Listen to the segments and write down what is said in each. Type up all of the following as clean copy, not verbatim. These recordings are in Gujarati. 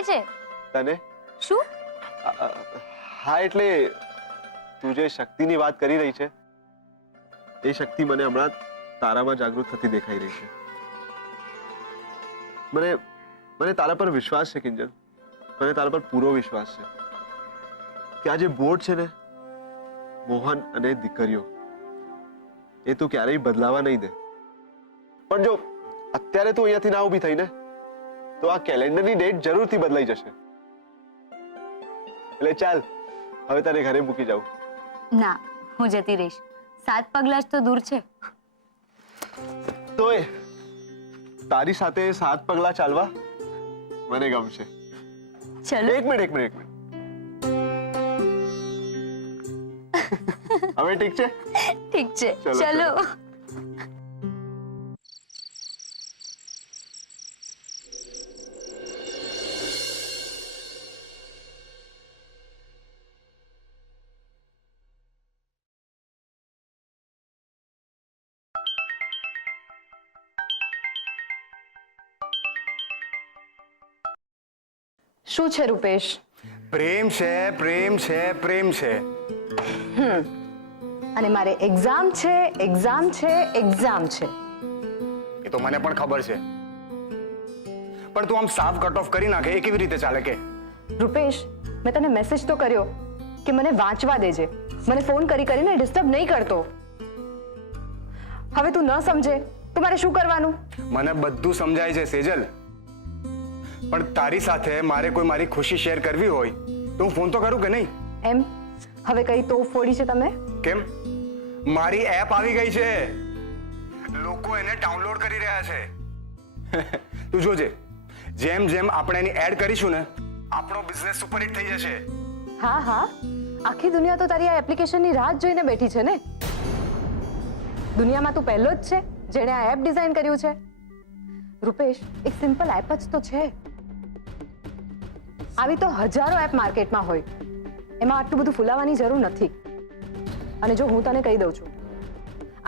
લાગે છે તને શું હા એટલે તું જે શક્તિની વાત કરી રહી છે એ શક્તિ મને હમણાં તારામાં જાગૃત થતી દેખાઈ રહી છે. મને તારા પર વિશ્વાસ છે કિંજલ, મને તારા પર પૂરો વિશ્વાસ છે કે આ જે બોર્ડ છે ને મોહન અને દીકરીઓ એ તું ક્યારેય બદલાવા નહીં દે. પણ જો અત્યારે તું અહીંયાથી ના ઊભી થઈ ને તો આ કેલેન્ડરની ડેટ જરૂરથી બદલાઈ જશે. એટલે ચાલ હવે તારે ઘરે મૂકી જાઉં. ના, હું જતી રહીશ. 7 પગલા જ તો દૂર છે. તોય તારી સાથે 7 પગલા ચાલવા મને ગમશે. ચલો. એક મિનિટ હવે ઠીક છે? ઠીક છે, ચલો. ચલો. શું છે રૂપેશ? પ્રેમ છે, પ્રેમ છે, પ્રેમ છે. અને મારે એક્ઝામ છે, એક્ઝામ છે, એક્ઝામ છે. એ તો મને પણ ખબર છે, પણ તું આમ સાફ કટ ઓફ કરી નાખે એ કેવી રીતે ચાલે કે? રૂપેશ, મેં તને મેસેજ તો કર્યો કે મને વાંચવા દેજે, મને ફોન કરીને ડિસ્ટર્બ નહીં કરતો. હવે તું ન સમજે તો મારે શું કરવાનું? મને બધું સમજાય છે સેજલ, પણ તારી સાથે મારે કોઈ મારી ખુશી શેર કરવી હોય તો હું ફોન તો કરું કે નહીં? એમ હવે કઈ તો ફોડી છે તમે? કેમ? મારી એપ આવી ગઈ છે, લોકો એને ડાઉનલોડ કરી રહ્યા છે. તું જોજે, જેમ જેમ આપણે એની એડ કરીશું ને આપણો બિઝનેસ સુપરહિટ થઈ જશે. હા હા, આખી દુનિયા તો તારી આ એપ્લિકેશનની રાહ જોઈને બેઠી છે ને. દુનિયામાં તું પહેલો જ છે જેણે આ એપ ડિઝાઇન કર્યું છે. રૂપેશ, એક સિમ્પલ એપ જ તો છે. આવી તો હજારો એપ માર્કેટમાં હોય, એમાં આટલું બધું ફૂલાવાની જરૂર નથી. અને જો હું તને કહી દઉં છું,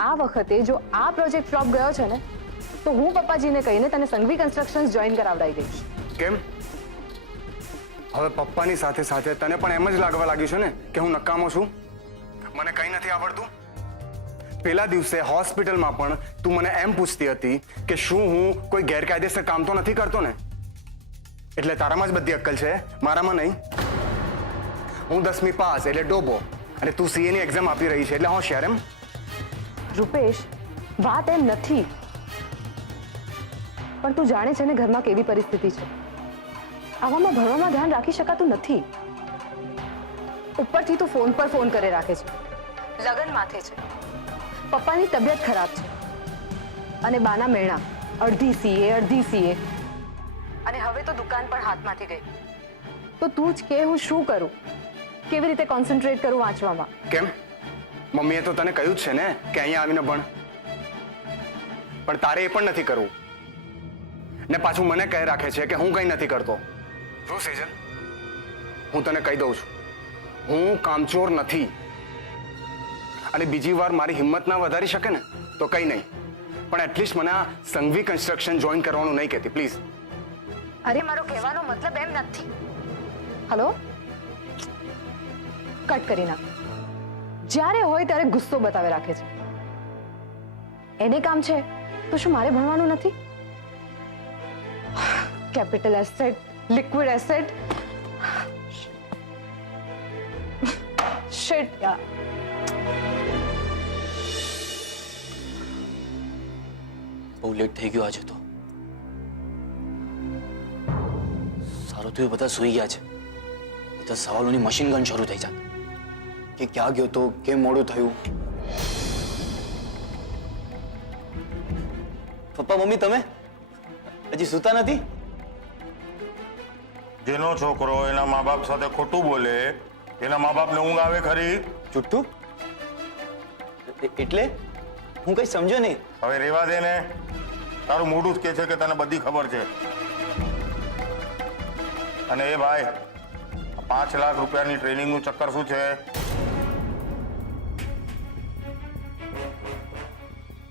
આ વખતે જો આ પ્રોજેક્ટ ફ્લોપ ગયો છે ને તો હું પપ્પાજીને કહીને તને સંઘવી કન્સ્ટ્રક્શન્સ જોઈન કરાવડાવી દઈશ. કેમ? હવે પપ્પાની સાથે સાથે તને પણ એમ જ લાગવા લાગ્યું છે ને કે હું નકામો છું, મને કંઈ નથી આવડતું? પેલા દિવસે હોસ્પિટલમાં પણ તું મને એમ પૂછતી હતી કે શું હું કોઈ ગેરકાયદેસર કામ તો નથી કરતો ને? એટલે તારામાં જ બધી અક્કલ છે, મારામાં નહીં. હું 10મી પાસ એટલે ડોબો, અને તું સીએ ની એક્ઝામ આપી રહી છે એટલે હોશિયાર એમ? રૂપેશ, વાત એમ નથી, પણ તું જાણે છે ને ઘરમાં કેવી પરિસ્થિતિ છે. આવામાં ભણવામાં ધ્યાન રાખી શકાતું નથી. ઉપરથી તું ફોન પર ફોન કરે રાખે છે, લગન માથે છે, પપ્પાની તબિયત ખરાબ છે, અને બાના મેણા અડધી સીએ, અને હવે તો દુકાન પણ હાથમાંથી ગઈ. તો તું જ કે હું શું કરું, કેવી રીતે કોન્સન્ટ્રેટ કરું વાંચવામાં? કેમ? મમ્મીએ તો તને કહ્યું જ છે ને કે અહીંયા આવીને ભણ, પણ તારે એ પણ નથી કરવું ને પાછું મને કહી રાખે છે કે હું કંઈ નથી કરતો. જો સેજલ, હું તને કહી દઉં છું, હું કામચોર નથી. અને બીજી વાર મારી હિંમત ના વધારી શકે ને તો કંઈ નહીં, પણ એટલીસ્ટ મને આ સંઘવી કન્સ્ટ્રક્શન જોઈન કરવાનું નહીં કહેતી પ્લીઝ. અરે, મારો કહેવાનો મતલબ એમ નથી. હલો, કટ કરી નાખ. જ્યારે હોય ત્યારે ગુસ્સો બતાવે રાખે છે. એને કામ છે તો શું મારે ભણવાનું નથી? Capital asset, liquid asset, shit યાર. બહુ લેટ થઈ ગયો આજે તો. સારું થયું બધા સૂઈ ગયા છે, તો સવાલોની મશીન ગન શરૂ થઈ જાત કે ક્યાં ગયો તો, કેમ મોડું થયું. પપ્પા મમ્મી તમે હજી સૂતા નથી? જેનો છોકરો એના મા બાપ સાથે ખોટું બોલે એના મા બાપને ઊંઘ આવે ખરી? જુઠ્ઠું? એટલે હું કઈ સમજ્યો નહીં. હવે રેવા દે ને, તારું મોઢું જ કહે છે કે તને બધી ખબર છે. અને એ ભાઈ, 5 લાખ રૂપિયાની ટ્રેનિંગનું ચક્કર શું છે?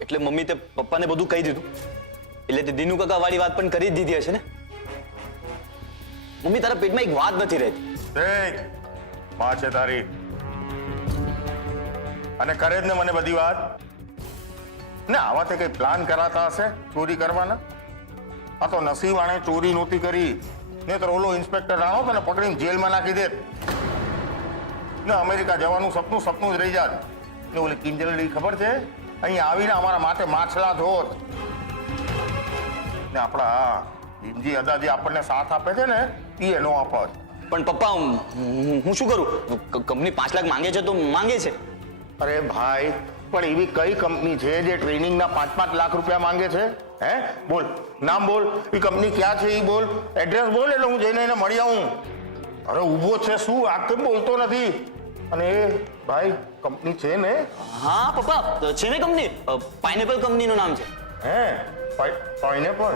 એટલે મમ્મી તે પપ્પાને બધું કહી દીધું, એટલે તે દીનુ કાકા વાળી વાત પણ કરી જ દીધી હશે ને? મમ્મી તારા પેટમાં એક વાત નથી રહેતી. એ માં છે તારી અને કરે જ ને મને બધી વાત ને આવા તે કઈ પ્લાન કરાતા હશે ચોરી કરવાના. આ તો નસીબાણે ચોરી નહોતી કરી, ને તો ઓલો ઇન્સ્પેક્ટર રાણો તને પકડીને જેલમાં નાખી દે ને અમેરિકા જવાનું સપનું જ રહી જાત. ને ઓલી કિંજલડી ખબર છે અહીંયા આવીને અમારા માટે માછલા ધોત ને આપણા ભીમજી અદા જે આપણને સાથ આપે છે ને એ નો આપત. પણ પપ્પા હું શું કરું? કંપની 5 લાખ માંગે છે તો માંગે છે. અરે ભાઈ, પણ એવી કઈ કંપની છે જે ટ્રેનિંગના 5-5 લાખ રૂપિયા માંગે છે? હે, બોલ, નામ બોલ, એ કંપની ક્યાં છે એ બોલ, એડ્રેસ બોલ, એટલે હું જઈને એને મળી આવું. અરે ઊભો છે શું, આ કેમ બોલતો નથી? અને એ ભાઈ કંપની છે ને? હા પપ્પા, છે ને કંપની, પાઇનેપલ કંપનીનું નામ છે. હે, પાઇનેપલ?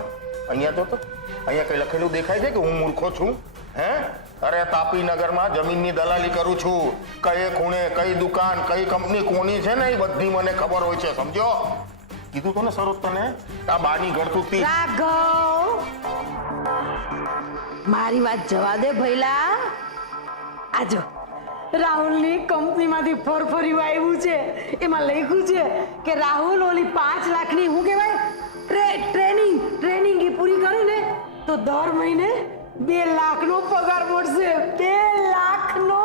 અહીંયા તો અહીંયા કઈ લખેલું દેખાય છે કે હું મૂર્ખો છું? હે, અરે તાપી નગરમાં જમીનની દલાલી કરું છું. કઈ ખૂણે કઈ દુકાન કઈ કંપની કોની છે ને એ બધી મને ખબર હોય છે, સમજો? કીધું તો ને સરોજ તને આ બાની ગળતુતી. રાઘવ, મારી વાત જવા દે ભઈલા. આજો રાહુલની કંપનીમાંથી ફરફર્યું આવ્યું છે. એમાં લખ્યું છે કે રાહુલ ઓલી 5 લાખની શું કહેવાય ટ્રેનિંગ એ પૂરી કરે ને તો દર મહિને 2 લાખનો પગાર મળશે. 2 લાખનો.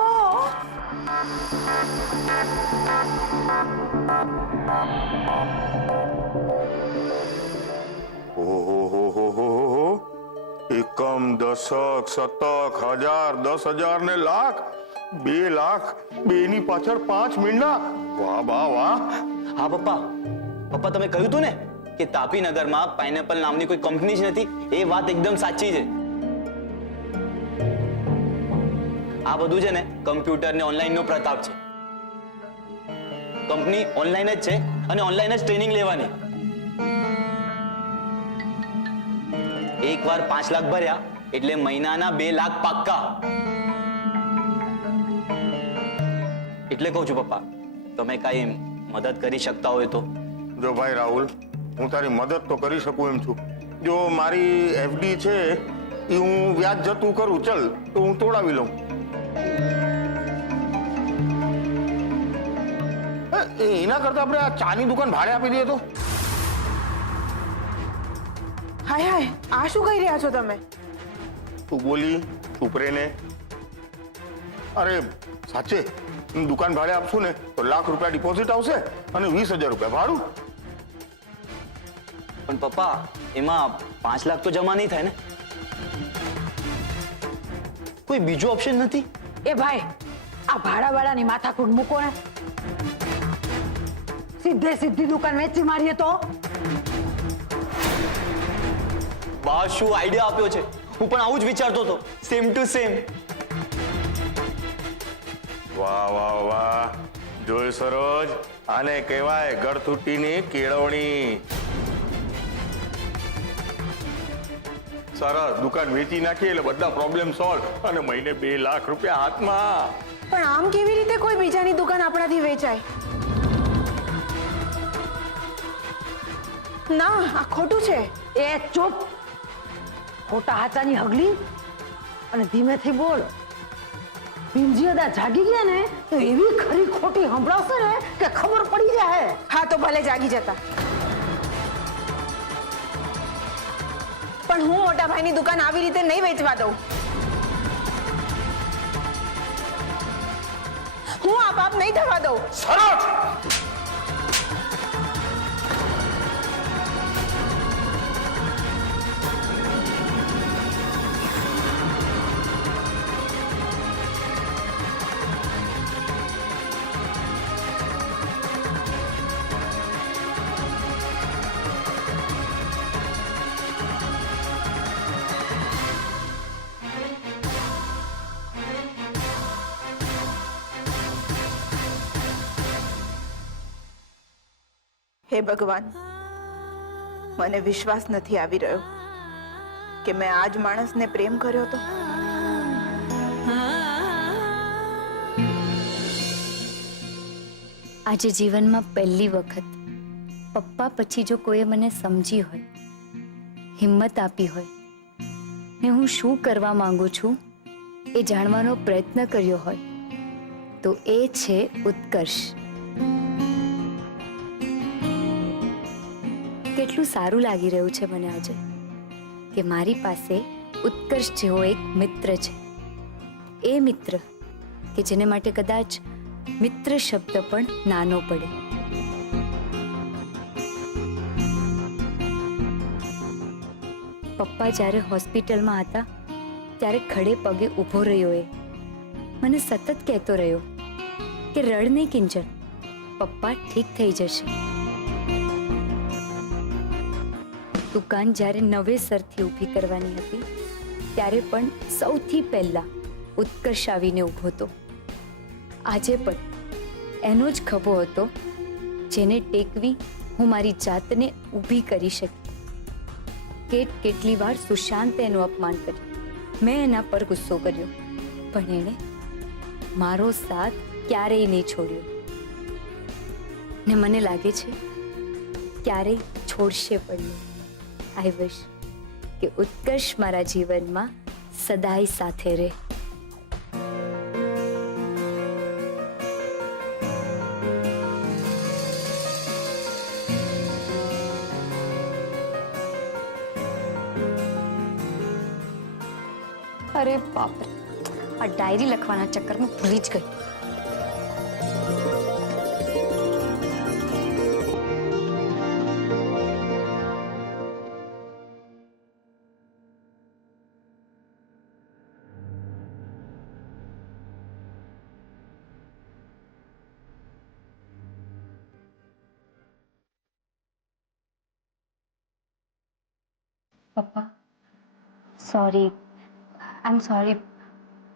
ઓહો, એકમ, દશક, શતક, હજાર, 10,000 ને લાખ, 2 લાખ, 2 ની પાછળ 5 મીંડા. વાહ વાહ વાહ. હા પપ્પા તમે કહ્યું તું ને કે તાપી નગરમાં પાઇનેપલ નામની કોઈ કંપની જ નથી. એ વાત એકદમ સાચી છે. આ બધું છે ને કમ્પ્યુટર ને ઓનલાઈન નો પ્રતાપ છે. કંપની ઓનલાઈન જ છે અને ઓનલાઈન જ ટ્રેનિંગ લેવાની. એકવાર 5 લાખ ભર્યા એટલે મહિનાના 2 લાખ પાક્કા. એટલે કહું છું પપ્પા, તમે કઈ મદદ કરી શકતા હોય તો. જો ભાઈ રાહુલ, હું તારી મદદ તો કરી શકું એમ છું. જો મારી એફડી છે એ હું વ્યાજ જતું કરું, ચલ તો હું તોડાવી લઉં. એના કરતા આપણે આ ચાની દુકાન ભાડે આપી દઈએ તો. હાય હાય, આ શું કહી રહ્યા છો તમે? તું બોલી ચૂપ રે ને. અરે સાચે દુકાન ભાડે આપશું ને તો ₹1,00,000 ડિપોઝિટ આવશે અને 20,000 રૂપિયા ભાડું. પણ પપ્પા, એમાં 5 લાખ તો જમા નહીં થાય ને? કોઈ બીજું ઓપ્શન નથી? એ ભાઈ, આ ભાડાવાળાની માથાકૂટ મૂકો ને. સીધી દુકાન વેચી મારીએ તો. બા શું આઈડિયા આપ્યો છે! હું પણ આવું જ વિચારતો હતો, સેમ ટુ સેમ. વાહ વાહ વાહ, જોઈ સરોજ, આને કહેવાય ગળથુટીની કેળવણી. સરસ, દુકાન વેચી નાખી એટલે બધા પ્રોબ્લેમ સોલ્વ અને મહિને 2 લાખ રૂપિયા હાથમાં. પણ આમ કેવી રીતે કોઈ બીજાની દુકાન આપણાથી વેચાય? ના, આ ખોટું છે. એ ચૂપ. ખોટા હાચાની હગલી અને ધીમેથી બોલ. ભીમજી અદા જાગી ગયા ને તો એવી ખરી ખોટી સંભળાવશે ને કે ખબર પડી જાય. હા તો ભલે જાગી જતા, પણ હું મોટા ભાઈની દુકાન આવી રીતે નહીં વેચવા દઉં. હું આ પાપ નહીં થવા દઉં. સરસ, હે ભગવાન, મને વિશ્વાસ નથી આવી રહ્યો કે મેં આજ માણસને પ્રેમ કર્યો તો. આજે જીવનમાં પહેલી વખત પપ્પા પછી જો કોઈએ મને સમજી હોય, હિંમત આપી હોય, ને હું શું કરવા માંગુ છું એ જાણવાનો પ્રયત્ન કર્યો હોય તો એ છે ઉત્કર્ષ. કેટલું સારું લાગી રહ્યું છે મને આજે કે મારી પાસે ઉત્કર્ષ જેવો એક મિત્ર છે. એ મિત્ર કે જેને માટે કદાચ મિત્ર શબ્દ પણ નાનો પડે. પપ્પા જ્યારે હોસ્પિટલમાં હતા ત્યારે ખડે પગે ઊભો રહ્યો. એ મને સતત કહેતો રહ્યો કે રડ નહીં કિંજલ, પપ્પા ઠીક થઈ જશે. દુકાન જ્યારે નવેસરથી ઊભી કરવાની હતી ત્યારે પણ સૌથી પહેલા ઉત્કર્ષ આવીને ઊભો હતો. આજે પણ એનો જ ખભો હતો જેને ટેકવી હું મારી જાતને ઊભી કરી શકી. કેટલી વાર સુશાંતે એનું અપમાન કર્યું, મેં એના પર ગુસ્સો કર્યો, પણ એણે મારો સાથ ક્યારેય નહીં છોડ્યો. ને મને લાગે છે ક્યારેય છોડશે પણ નહીં. આઈ વિશ કે ઉત્કર્ષ મારા જીવનમાં સદાય સાથે રહે. અરે બાપ રે, આ ડાયરી લખવાના ચક્કરમાં ભૂલી જ ગઈ. પપ્પા સોરી, આઈ એમ સોરી,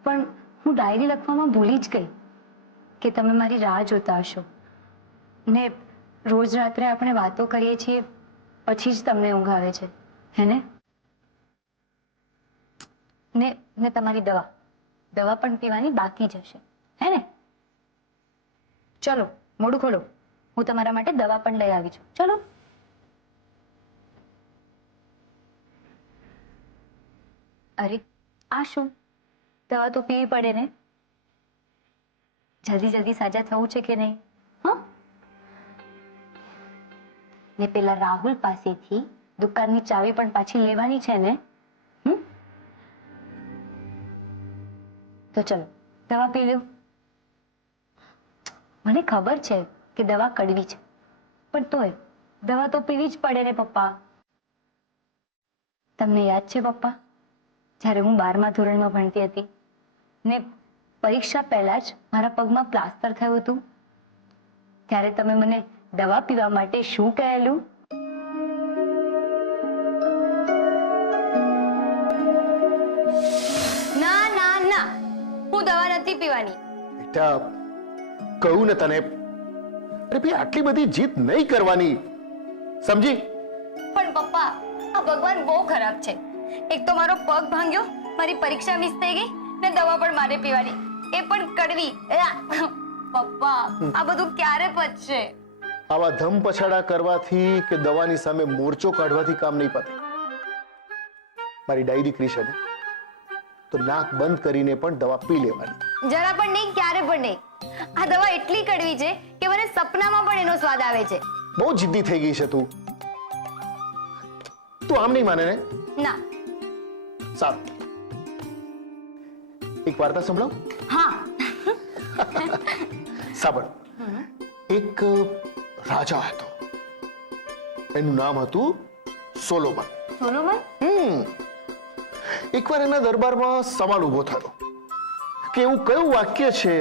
પણ હું ડાયરી લખવામાં ભૂલી જ ગઈ કે તમે મારી રાહ જોતા હશો. ને રોજ રાત્રે આપણે વાતો કરીએ છીએ પછી જ તમને ઊંઘ આવે છે, હે ને? ને તમારી દવા પણ પીવાની બાકી જ હશે, હે ને? ચલો મોઢું ખોલો, હું તમારા માટે દવા પણ લઈ આવી છું. ચલો. અરે આ શું? દવા તો પીવી પડે ને. જલ્દી જલ્દી સાજા થવું છે કે નહીં? હા. ને પેલા રાહુલ પાસેથી દુકાનની ચાવી પણ પાછી લેવાની છે ને? તો ચલો દવા પી લો. મને ખબર છે કે દવા કડવી છે, પણ તોય દવા તો પીવી જ પડે ને પપ્પા. તમને યાદ છે પપ્પા, જ્યારે હું 12મા ધોરણમાં ભણતી હતી ને પરીક્ષા પહેલા જ મારા પગમાં પ્લાસ્ટર થયું હતું, ત્યારે તમે મને દવા પીવા માટે શું કહેલું? ના ના ના, હું દવા નથી પીવાની. બેટા કહું ને તને, અરે ભાઈ આટલી બધી જીદ નહીં કરવાની, સમજી? પણ પપ્પા, આ ભગવાન બહુ ખરાબ છે. એક તો મારો પગ ભાંગ્યો, મારી પરીક્ષા મિસ થઈ ગઈ ને દવા પણ મારે પીવાની, એ પણ કડવી. પપ્પા આ બધું ક્યારે પચશે? આવા ધમ પછાડા કરવાથી કે દવાની સામે મોરચો કાઢવાથી કામ નહીં પતે. મારી ડાયરી દીકરી છે ને, તો નાક બંધ કરીને પણ દવા પી લેવાની. જરા પણ નહીં, ક્યારે પણ નહીં. આ દવા એટલી કડવી છે કે મને સપનામાં પણ એનો સ્વાદ આવે છે. બહુ જિદ્દી થઈ ગઈ છે તું. તું આમ નહીં માને ને? ના. સારું, એક વાર્તા સંભળાવ. હા. સાંભળ. એક રાજા હતો, એનું નામ હતું સોલોમન. સોલોમન? એકવાર એના દરબારમાં સવાલ ઉભો થયો કે એવું કયું વાક્ય છે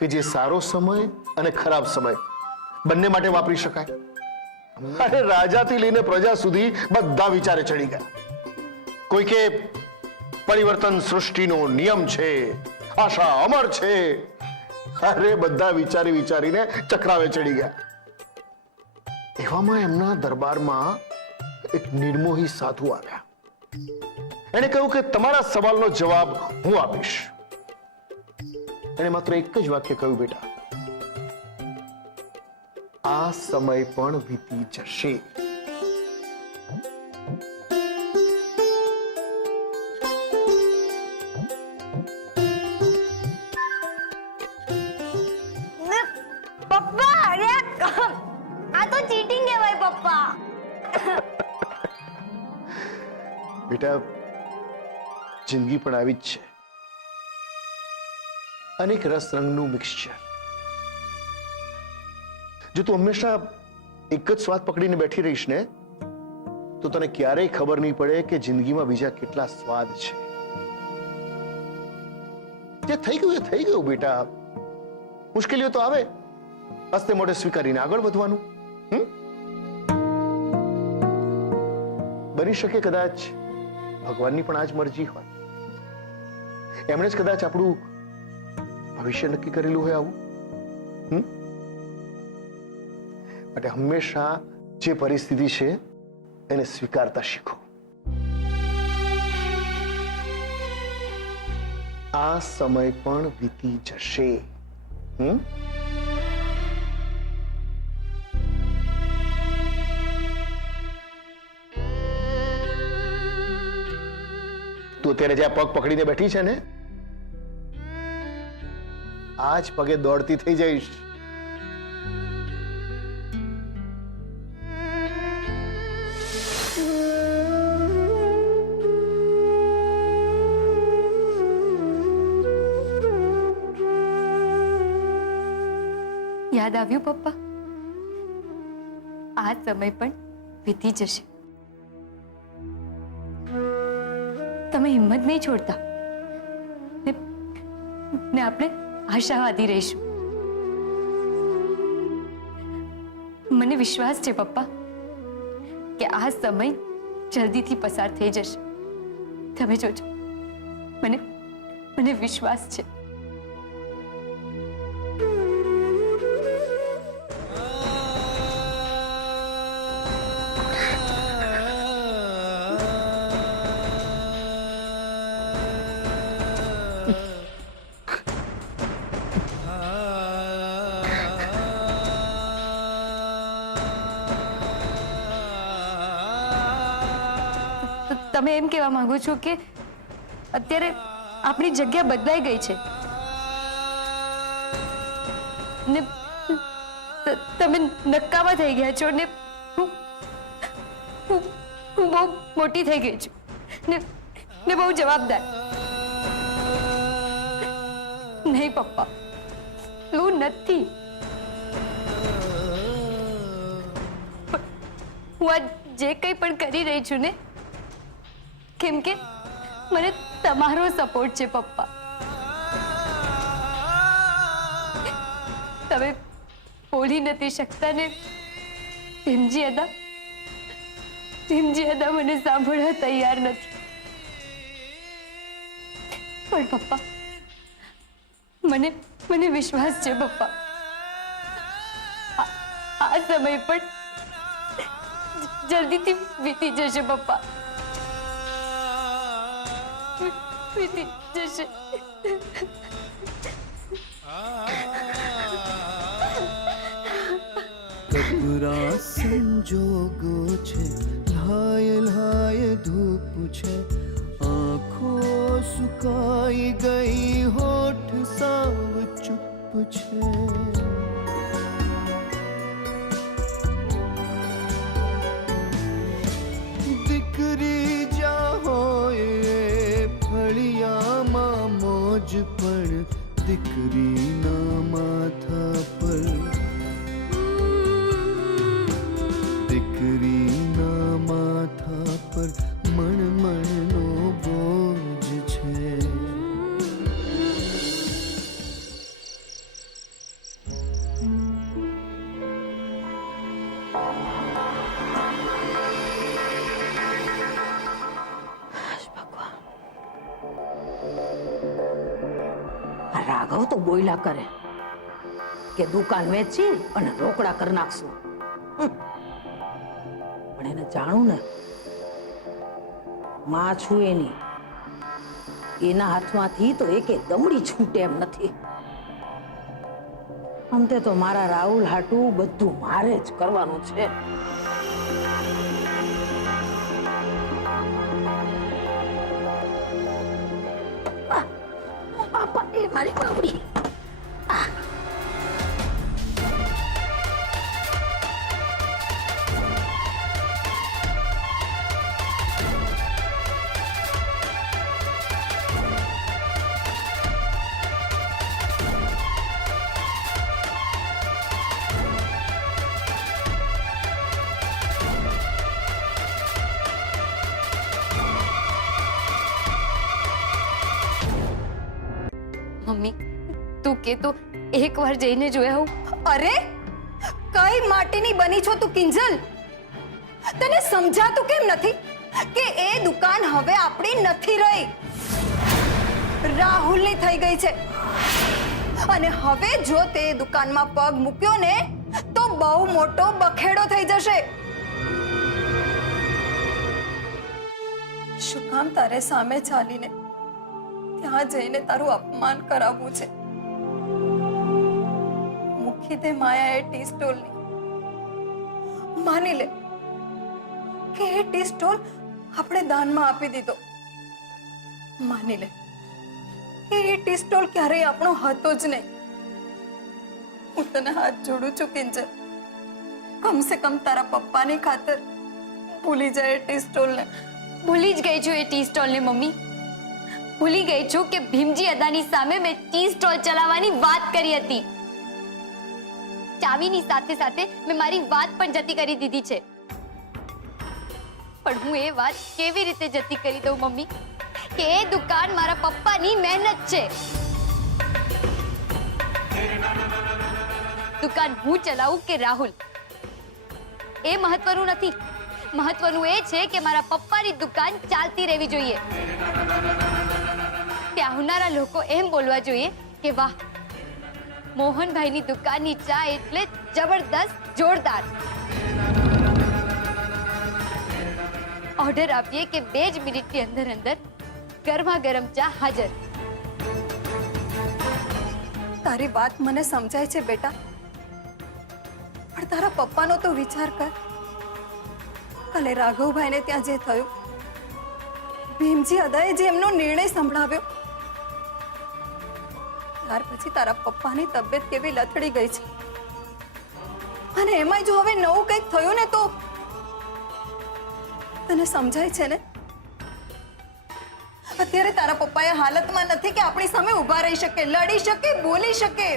કે જે સારો સમય અને ખરાબ સમય બંને માટે વાપરી શકાય? અરે રાજાથી લઈને પ્રજા સુધી બધા વિચારે ચડી ગયા. કોઈ કે પરિવર્તન સૃષ્ટિનો નિયમ છે, આશા અમર છે. અરે બધા વિચારીને ચક્રાવે ચડી ગયા. એવામાં એમના દરબારમાં એક નિર્મોહી સાધુ આવ્યા. એણે કહ્યું કે તમારા સવાલનો જવાબ હું આપીશ. એણે માત્ર એક જ વાક્ય કહ્યું, બેટા આ સમય પણ વીતી જશે. બેટા, જિંદગી પણ આવી જ છે, અનેક રસ રંગનું મિક્સચર. જો તું હંમેશા એક જ સ્વાદ પકડીને બેઠી રહીશ ને, તો તને ક્યારેય ખબર નહીં પડે કે જિંદગીમાં બીજા કેટલા સ્વાદ છે. જે થઈ ગયું એ થઈ ગયું બેટા. મુશ્કેલીઓ તો આવે, હસ્તે મોઢે સ્વીકારીને આગળ વધવાનું. બની શકે કદાચ ભગવાનની પણ આ જ મરજી હોય. એમણે જ કદાચ આપણું ભવિષ્ય નક્કી કરેલું હોય આવું. માટે હંમેશા જે પરિસ્થિતિ છે એને સ્વીકારતા શીખો. આ સમય પણ વીતી જશે. તું અત્યારે જ્યાં પગ પકડીને બેઠી છે ને, આ જ પગે દોડતી થઈ જઈશ. યાદ આવ્યું પપ્પા? આ સમય પણ વીતી જશે. તમે હિંમત નહીં છોડતા ને આપણે આશાવાદી રહીશું. મને વિશ્વાસ છે પપ્પા કે આ સમય જલ્દીથી પસાર થઈ જશે. તમે જોજો, મને વિશ્વાસ છે. તમે એમ કહેવા માંગો છો કે અત્યારે આપણી જગ્યા બદલાઈ ગઈ છે ને તમે નકામા થઈ ગયા છો ને હું બહુ મોટી થઈ ગઈ છું ને બહુ જવાબદાર. નહીં પપ્પા, એવું નથી. હું આ જે કંઈ પણ કરી રહી છું ને, કેમ કે મને તમારો સપોર્ટ છે પપ્પા. તમે બોલી નથી શકતા ને ભીમજી અદા મને સાંભળવા તૈયાર નથી. પણ પપ્પા, મને વિશ્વાસ છે પપ્પા, આ સમય પણ જલ્દીથી વીતી જશે પપ્પા. વીતી જશે. કપરા સંજોગો છે, લાય લાય ધૂપ છે, આંખો સુકાઈ ગઈ, હોઠ સાવ ચૂપ છે. દીકરી જ્યાં હોય ફળિયામાં મોજ, પણ દીકરીના માથા પર, દીકરીના માથા પર મણમણનો બોજ છે. રાઘવ તો બોયલા કરે કે દુકાન વેચી અને રોકડા કરી નાખશું. પણ એને જાણું ને, માં છું એની, એના હાથમાંથી તો એકે દમડી છૂટે એમ નથી. અંતે તો મારા રાહુલ હાટું બધું મારે જ કરવાનું છે. મારી બાવડી તું કે તો એકવાર જઈને જોયા હું. અરે કઈ માટીની બની છો તું કિંજલ? તને સમજાતું કેમ નથી કે એ દુકાન હવે આપણી નથી રહી, રાહુલની થઈ ગઈ છે. અને હવે જો તે દુકાનમાં પગ મૂક્યો ને તો બહુ મોટો બખેડો થઈ જશે. શું કામ તારે સામે ચાલીને ત્યાં જઈને તારું અપમાન કરાવવું છે? મૂકી દે માયા એ ટી સ્ટોલની. માની લે કે એ ટી સ્ટોલ આપણે દાનમાં આપી દીધો. માની લે કે એ ટી સ્ટોલ ક્યારેય આપણો હતો જ નહીં. હું તને હાથ જોડું છું કિંજલ, કમસે કમ તારા પપ્પાની ખાતર ભૂલી જાય એ ટી સ્ટોલને. ભૂલી જ ગઈ છું એ ટી સ્ટોલને મમ્મી. ભૂલી ગઈ છું કે ભીમજી અદાની સામે મેં ટી સ્ટોલ ચલાવવાની વાત કરી હતી. ચાવીની સાથે સાથે મેં મારી વાત પણ જતી કરી દીધી છે. પણ હું એ વાત કેવી રીતે જતી કરી દઉં મમ્મી કે એ દુકાન મારા પપ્પાની મહેનત છે. દુકાન હું ચલાવું કે રાહુલ એ મહત્વનું નથી. મહત્વનું એ છે કે મારા પપ્પાની દુકાન ચાલતી રહેવી જોઈએ. ત્યાં આવનારા લોકો એમ બોલવા જોઈએ કે વાહ, મોહનભાઈની દુકાનની ચા એટલે જબરદસ્ત, જોરદાર. ઓર્ડર આપીએ કે 2 જ મિનિટની અંદર અંદર ગરમા ગરમ ચા હાજર. તારી વાત મને સમજાય છે બેટા, પણ તારા પપ્પાનો તો વિચાર કર. કાલે રાઘવભાઈને ત્યાં જે થયું, ભીમજી અદાએ જે એમનો નિર્ણય સંભળાવ્યો, ત્યાર પછી તારા પપ્પાની તબિયત કેવી લથડી ગઈ છે. અને એમાંય જો હવે નવું કંઈક થયું ને તો તને સમજાય છે ને? અત્યારે તારા પપ્પા એ હાલતમાં નથી કે આપણી સામે ઊભા રહી શકે, લડી શકે, બોલી શકે.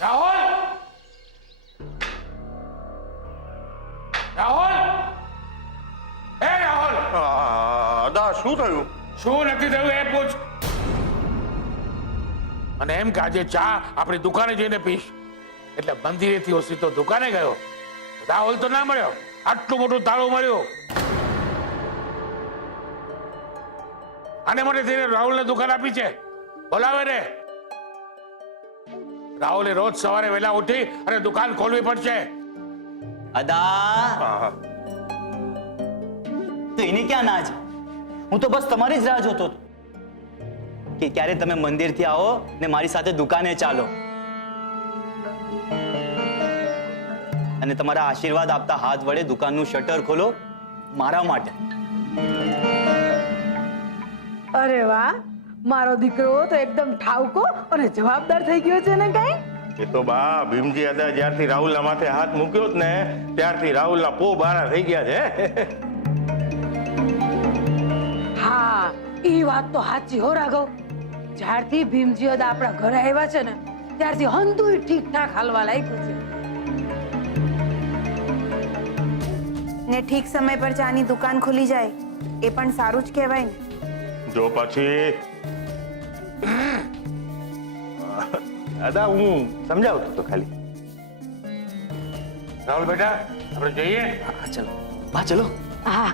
રાહુલ! રાહુલ! એ રાહુલ! અદા શું થયું? શું નથી થયું એ પૂછ. અને એમ કે આજે ચા આપણી દુકાને જઈને પીશ, એટલે મંદિરેથી સીધો દુકાને ગયો. રાહુલ તો ના મળ્યો, આટલું મોટું તાળું મળ્યું. અને મને થઈને રાહુલને દુકાન આપી છે. બોલાવે રે. રાહુલે રોજ સવારે વહેલા ઉઠી અને દુકાન ખોલવી પડશે. અદા તો એની ક્યાં ના છે? હું તો બસ તમારી જ રાહ જોતો હતો કે ક્યારે તમે મંદિરથી આવો ને મારી સાથે દુકાને ચાલો અને તમારા આશીર્વાદ આપતા હાથ વડે દુકાનનું શટર ખોલો મારા માટે. અરે વાહ, મારો દીકરો તો એકદમ ઠાવકો અને જવાબદાર થઈ ગયો છે ને. કઈ એ તો બા ભીમજી અદા જ્યારથી રાહુલના માથે હાથ મૂક્યો જ ને ત્યારથી રાહુલના પો બારા થઈ ગયા છે. હા, એ વાત તો સાચી હો રાઘવ. જ્યારથી ભીમજી અદા આપણા ઘરે આવ્યા છે ને ત્યારથી હંધુય ઠીકઠાક હાલવા લાગ્યું છે. ને ઠીક સમય પર ચાની દુકાન ખુલી જાય એ પણ સારું જ કહેવાય ને. જો પછી અદા હું સમજાવતો તો ખાલી. રાહુલ બેટા, આપણે જઈએ. હા ચલો બા, ચલો. હા,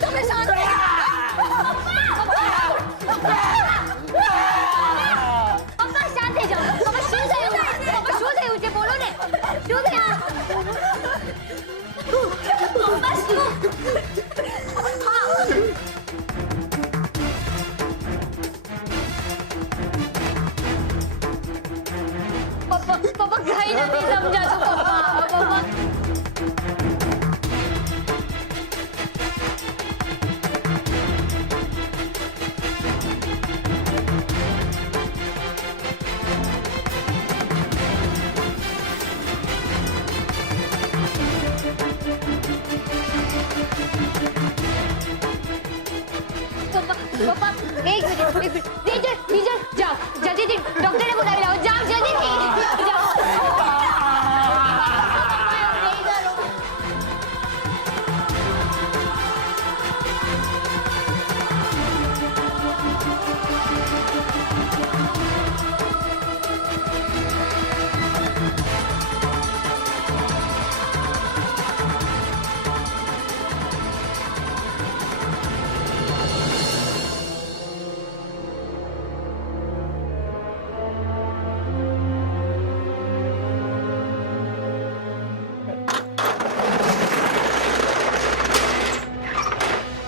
તમે શાંત રહો. પપ્પા શાંત થઈ જાઓ. પપ્પા શું થયું? પપ્પા શું થયું છે? બોલો ને. શું થયું? પપ્પા શું? પપ્પા કઈ નથી સમજાતું પપ્પા. પપ્પા એક મિનિટ નીચે જાઓ જલ્દીથી ડોક્ટરને બોલાવી લાવો જાઓ જલ્દીથી જાઓ.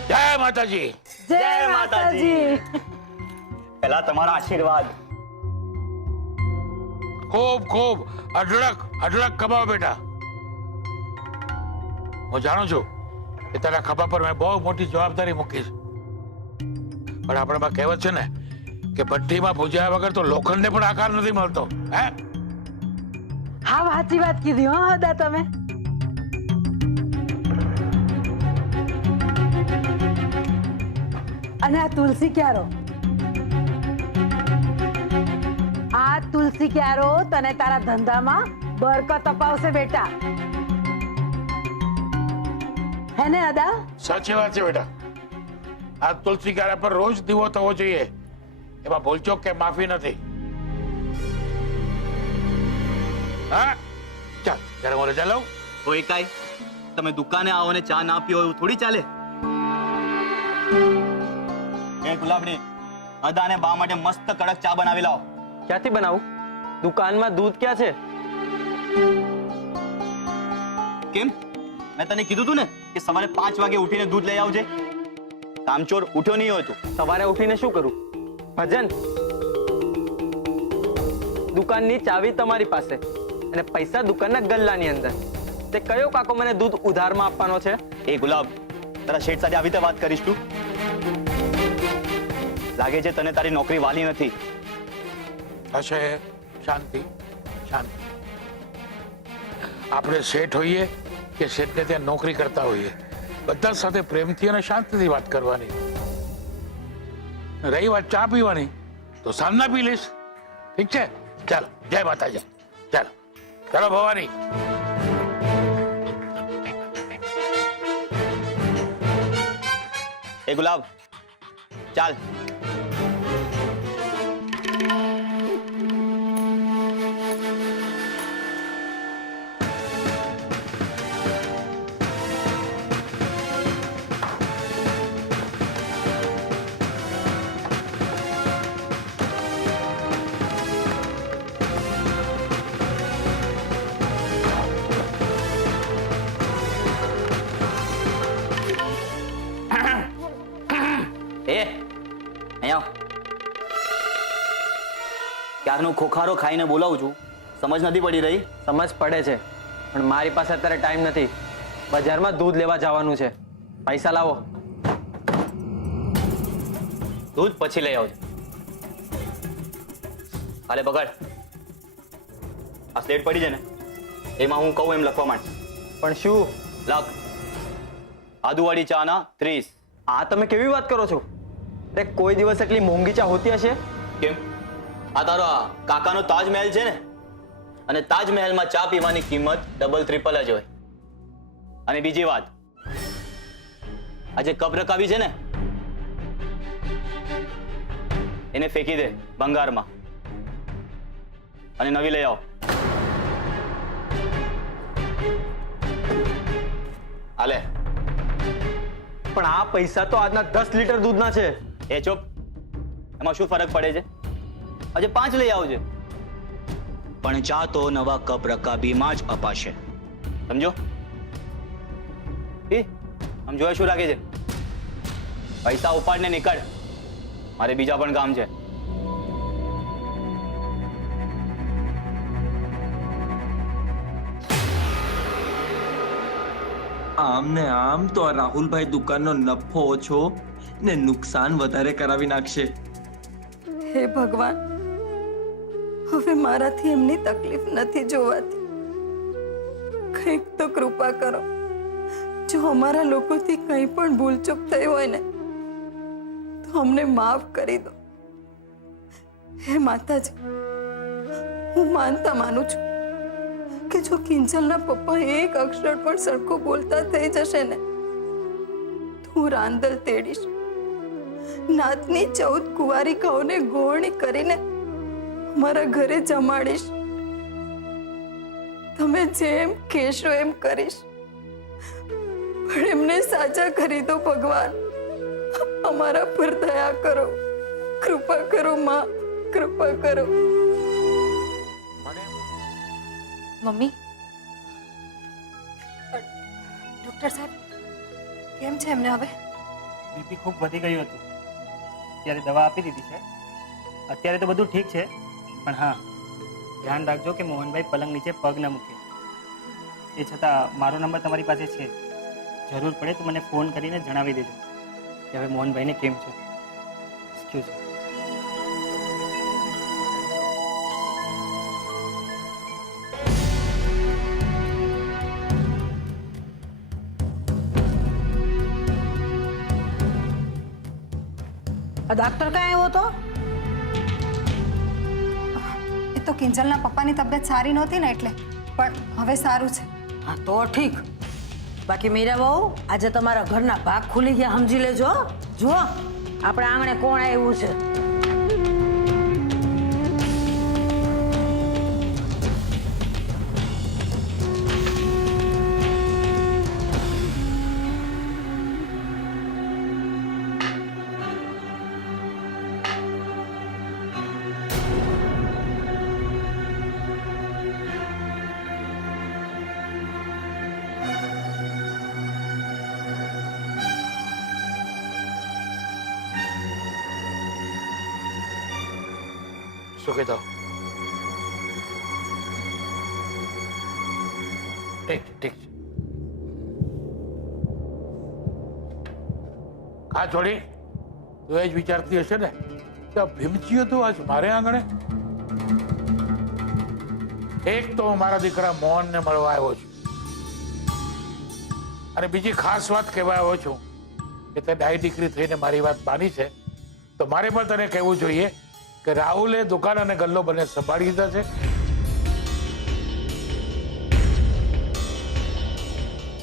જય માતાજી. જય માતાજી. પહેલા તમારા આશીર્વાદ. ખૂબ ખૂબ અઢળક અઢળક કમાઓ બેટા. હું જાણું છું કે તારા ખભા પર મેં બહુ મોટી જવાબદારી મૂકી છે, પણ આપણામાં કહેવત છે ને કે ભઠ્ઠીમાં ભૂજ્યા વગર તો લોખંડને પણ આકાર નથી મળતો. હે હા સાચી વાત કીધી હો હદા તમે. અને આ તુલસી ક્યારો, આ તુલસી ક્યારો તને તારા ધંધામાં બરકત અપાવશે બેટા. હે ને અદા? સાચી વાત છે બેટા. આ તુલસી ક્યારા પર રોજ દીવો થવો જોઈએ, એમાં ભૂલચોક કે માફી નથી. હા ચાલ ત્યારે હું રજા લઉં. કોઈ કાંઈ તમે દુકાને આવો ને ચા ના પીઓ એવું થોડી ચાલે. એ ગુલાબડી, અદા ને બા માટે મસ્ત કડક ચા બનાવી લાવો. ક્યાંથી બનાવું? દુકાનમાં દૂધ ક્યાં છે? કેમ? મેં તને કીધું તું ને કે સવારે 5 વાગે ઉઠીને દૂધ લઈ આવજે. કામચોર ઉઠ્યો નહીં હોય તું. સવારે ઉઠીને શું કરું? ભજન? દુકાનની ચાવી તમારી પાસે અને પૈસા દુકાનના ગલ્લાની અંદર. તે કયો કાકો મને દૂધ ઉધારમાં આપવાનો છે? એ ગુલાબ, તારા શેઠ સાથે આવી રીતે વાત કરીશ તું? લાગે છે તને તારી નોકરી વાલી નથી. હશે શાંતિ શાંતિ. આપણે શેઠ હોઈએ કે શેઠને ત્યાં નોકરી કરતા હોઈએ, બધા સાથે પ્રેમથી અને શાંતિથી વાત કરવાની. રહી વાત ચા પીવાની તો સાંજના પી લઈશ. ઠીક છે? ચાલો જય માતાજી. ચાલો ચાલો ભવાની. એ ગુલાબ ચાલ. ક્યારનો ખોખારો ખાઈને બોલાવું છું, સમજ નથી પડી રહી? સમજ પડે છે, પણ મારી પાસે અત્યારે ટાઈમ નથી. બજારમાં દૂધ લેવા જવાનું છે. પૈસા લાવો. દૂધ પછી લઈ આવજો. હાલે બગાડ. આ સ્લેટ પડી છે ને, એમાં હું કહું એમ લખવા માંડ. પણ શું? લખ. આદુવાળી ચાના 30. આ તમે કેવી વાત કરો છો? તે કોઈ દિવસ એટલી મોંઘી ચા હોતી હશે? કેમ? આ તારો કાકાનો તાજમહેલ છે ને, અને તાજમહેલમાં ચા પીવાની કિંમત ડબલ ટ્રિપલ જ હોય. અને બીજી વાત, આ જે કપ રકાવી છે ને, એને ફેંકી દે ભંગારમાં અને નવી લઈ આવો. હાલે. પણ આ પૈસા તો આજના 10 લીટર દૂધના છે. એ ચૂપ. એમાં શું ફરક પડે છે? આજે 5 લઈ આવજે. પણ ચા તો નવા કપ રકાબીમાં જ અપાશે, સમજો? આમ જોયા શું લાગે છે? પૈસા ઉપાડને નીકળ, મારે બીજા પણ કામ છે. આમ ને આમ તો આ રાહુલભાઈ દુકાનનો નફો ઓછો ને નુકસાન વધારે કરાવી નાખશે. હે ભગવાન, હવે મારાથી એમની તકલીફ નથી જોવાતી. કંઈક તો કૃપા કરો. જો અમારા લોકોથી કંઈ પણ ભૂલચૂક થઈ હોય ને તો અમને માફ કરી દો. હે માતાજી, હું માનું છું કે જો કિંજલના પપ્પા એક અક્ષર પણ સરખું બોલતા થઈ જશે ને તો હું રાંદલ તેડીશ. નાતની 14 કુંવારિકાઓને ગોળણી કરીને મારા ઘરે જમાડીશ. તમે જેમ કહેશો એમ કરીશ, પણ એમને સાજા કરી દો ભગવાન. અમારા પર દયા કરો, કૃપા કરો માં, કૃપા કરો. મમ્મી, ડોક્ટર સાહેબ કેમ છે એમને હવે? બીપી ખૂબ વધી ગયું હતું, ત્યારે દવા આપી દીધી છે. અત્યારે તો બધું ઠીક છે, પણ હા, ધ્યાન રાખજો કે મોહનભાઈ પલંગ નીચે પગ ન મૂકે. એ છતાં મારો નંબર તમારી પાસે છે. જરૂર પડે તો મને ફોન કરીને જણાવી દેજો કે હવે મોહનભાઈને કેમ છે. એક્સક્યુઝ. ડોક્ટર ક્યાં આવ્યો તો? એ તો કિંજલના પપ્પાની તબિયત સારી નહોતી ને એટલે, પણ હવે સારું છે. હા તો ઠીક. બાકી મીરા બહુ, આજે તમારા ઘરના ભાગ ખુલી ગયા, સમજી લેજો. જુઓ આપણા આંગણે કોણ આવ્યું છે. શું કીધું? ઠીક ઠીક. હા છોડી, તું એ જ વિચારતી હશે ને કે આ ભીમચી હતું આજ મારે આંગણે. એક તો હું મારા દીકરા મોહનને મળવા આવ્યો છું, અને બીજી ખાસ વાત કહેવા આવ્યો છું કે તે ડાઈ દીકરી થઈને મારી વાત માની છે, તો મારે પણ તને કહેવું જોઈએ કે રાહુલે દુકાન અને ગલ્લો બંને સંભાળી લીધા છે,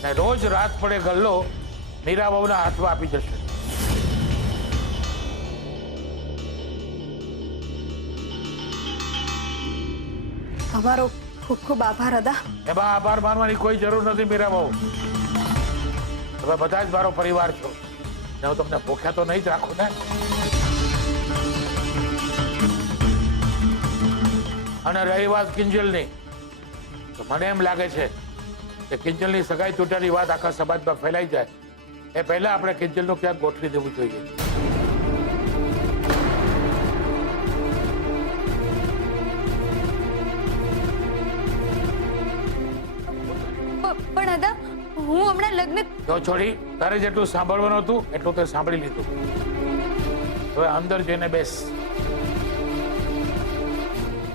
ને રોજ રાત પડે ગલ્લો મીરાબાઉના હાથમાં આપી જશે. તમારો ખૂબ ખૂબ આભાર અદા. એમાં આભાર માનવાની કોઈ જરૂર નથી મીરાબાઉ. તમે બધા જ મારો પરિવાર છો, ને હું તમને ભૂખ્યા તો નહીં જ રાખું ને. અને રહી વાત કિંજલની, તો મને એમ લાગે છે કે કિંજલની સગાઈ તૂટ્યાની વાત આખા સમાજમાં ફેલાઈ જાય એ પહેલા આપણે કિંજલનું ક્યાંક ગોઠવી દેવું જોઈએ. પણ અદા, હું હમણાં લગ્ન... જો છોડી, તારે જેટલું સાંભળવાનું હતું એટલું તે સાંભળી લીધું. હવે અંદર જઈને બેસ.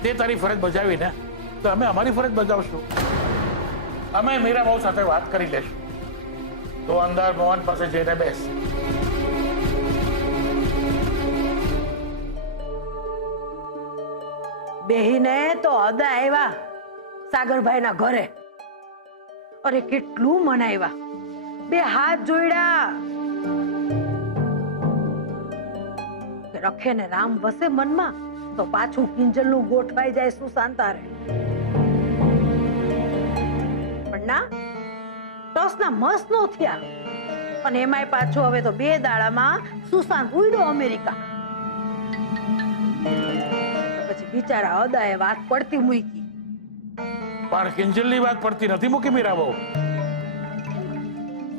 તે તારી ફરજ બજાવી ને, તો અમે અમારી ફરજ બજાવશું. અમે મીરાબાઉ સાથે વાત કરી લેશું. તો અંદર મોહન પાસે જઈને બેસ. બેહીને તો અદા આવ્યા સાગરભાઈના ઘરે. અરે કેટલું મનાવ્યા, બે હાથ જોડ્યા કે રખે ને રામ વસે મનમાં, તો પાછું કિંજલનું ગોઠવાઈ જાય સુશાંતારે. પણ ના, ટસના મસ નો થયા. અને એમાંય પાછું હવે તો 2 દાડામાં સુશાંત ઉડ્યો અમેરિકા. પછી બિચારા અદાએ વાત પડતી મૂકી. પણ કિંજલની વાત પડતી નથી મૂકી મીરાબાઉ.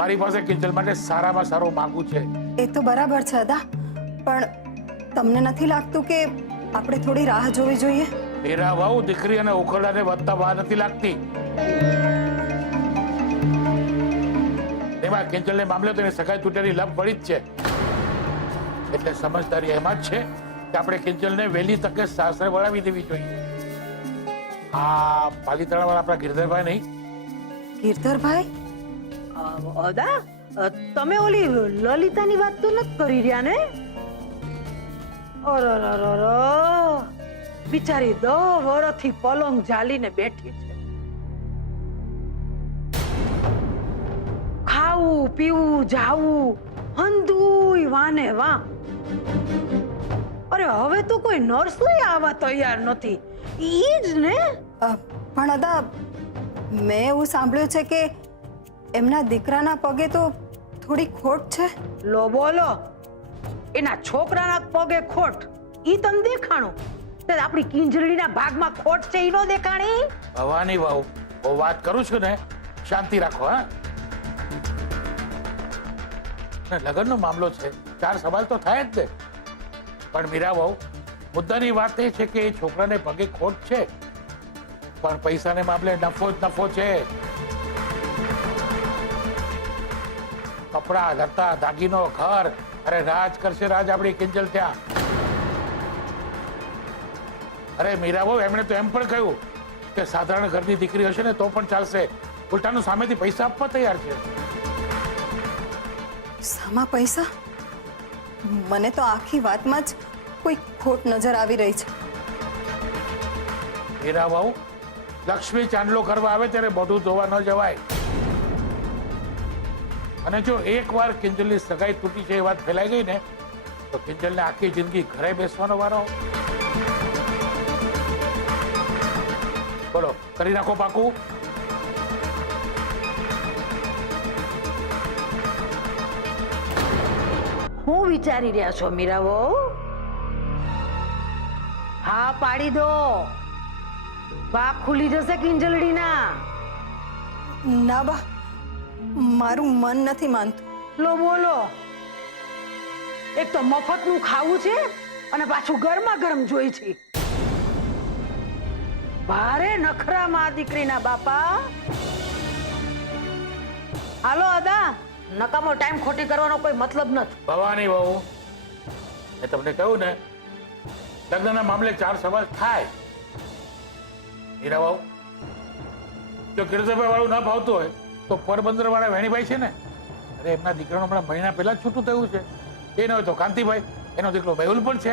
મારી પાસે કિંજલ માટે સારામાં સારું માંગુ છે. એ તો બરાબર છે અદા, પણ તમને નથી લાગતું કે આપણે થોડી રાહ જોવી જોઈએ? મીરાબાઉ, દીકરી અને ઉખરડાને વધતા વાર નથી લાગતી. એમાં કિંજલને મામલે તો એની સગાઈ તૂટેલી લપ પડી જ છે. એટલે સમજદારી એમાં જ છે કે આપણે કિંજલને વહેલી તકે સાસરે વળાવી દેવી જોઈએ. આ પાલીતાણાવાળા આપણા ગિરધરભાઈ નહીં? ગિરધરભાઈ અદા તમે ઓલી લલિતાની વાત તો નથી કરી રહ્યા ને? અરરરરર, બિચારી 10 વર્ષથી પલંગ ઝાલીને બેઠી છે. ખાવું પીવું જાવું હંધુય વાને વાહ. અરે હવે તો કોઈ નર્સોય આવા તૈયાર નથી. ઈ જ ને. પણ અદા મેં એવું સાંભળ્યું છે કે એમના દીકરાના પગે તો થોડી ખોટ છે. લો બોલો, એના છોકરાના પગે ખોટ ઈ તને દેખાણું, તે આપણી કિંજળીના ભાગમાં ખોટ છે ઈ નો દેખાણી? ભવાની વહુ, હું વાત કરું છું ને, શાંતિ રાખો. હા, લગ્નનો મામલો છે, 4 સવાલ તો થાય જ ને. પણ મીરા વહુ, મુદ્દાની વાત એ છે કે એ છોકરાને પગે ખોટ છે, પણ પૈસાને મામલે નફો જ નફો છે. કપડા લતા દાગીનો ઘર, અરે રાજ કરશે રાજ આપણી કિંજલ ત્યાં. અરે મીરા વહુ, એમણે તો એમ પણ કહ્યું કે સાધારણ ઘરની દીકરી હશે ને તો પણ ચાલશે, ઉલટાનું સામેથી પૈસા આપવા તૈયાર છે. સામા પૈસા? મને તો આખી વાતમાં જ કોઈ ખોટ નજર આવી રહી છે. મીરા વહુ, લક્ષ્મી ચાંદલો કરવા આવે ત્યારે મોઢું ધોવા ન જવાય. અને જો એકવાર કિંજલની સગાઈ તૂટી છે એ વાત ફેલાઈ ગઈ ને તો કિંજલને આખી જિંદગી ઘરે બેસવાનો વારો. બોલો, કરી નાખો પાકું? હું વિચારી રહ્યા છો મીરાવો? હા પાડી દો, પાક ખુલી જશે કિંજલડીના. ના બા, મારું મન નથી માનતું. લો બોલો, એક તો મફતનું ખાવું છે અને પાછું ગરમા ગરમ જોઈ છે. ભારે નખરામાં દીકરીના બાપા. હાલો અદા, નકામો ટાઈમ ખોટી કરવાનો કોઈ મતલબ નથી. ભવાની વહુ, મેં તમને કહ્યું ને, લગ્નના મામલે 4 સવાલ થાય. હીરા વહુ, જો ગિરધરભાઈ વાળું ના ભાવતું હોય તો પોરબંદર વાળા વેણીભાઈ છે ને, અરે એમના દીકરાનું હમણાં મહિના પહેલા જ છૂટું થયું છે. એ ન હોય તો કાંતિભાઈ, એનો દીકરો મેહુલ પણ છે.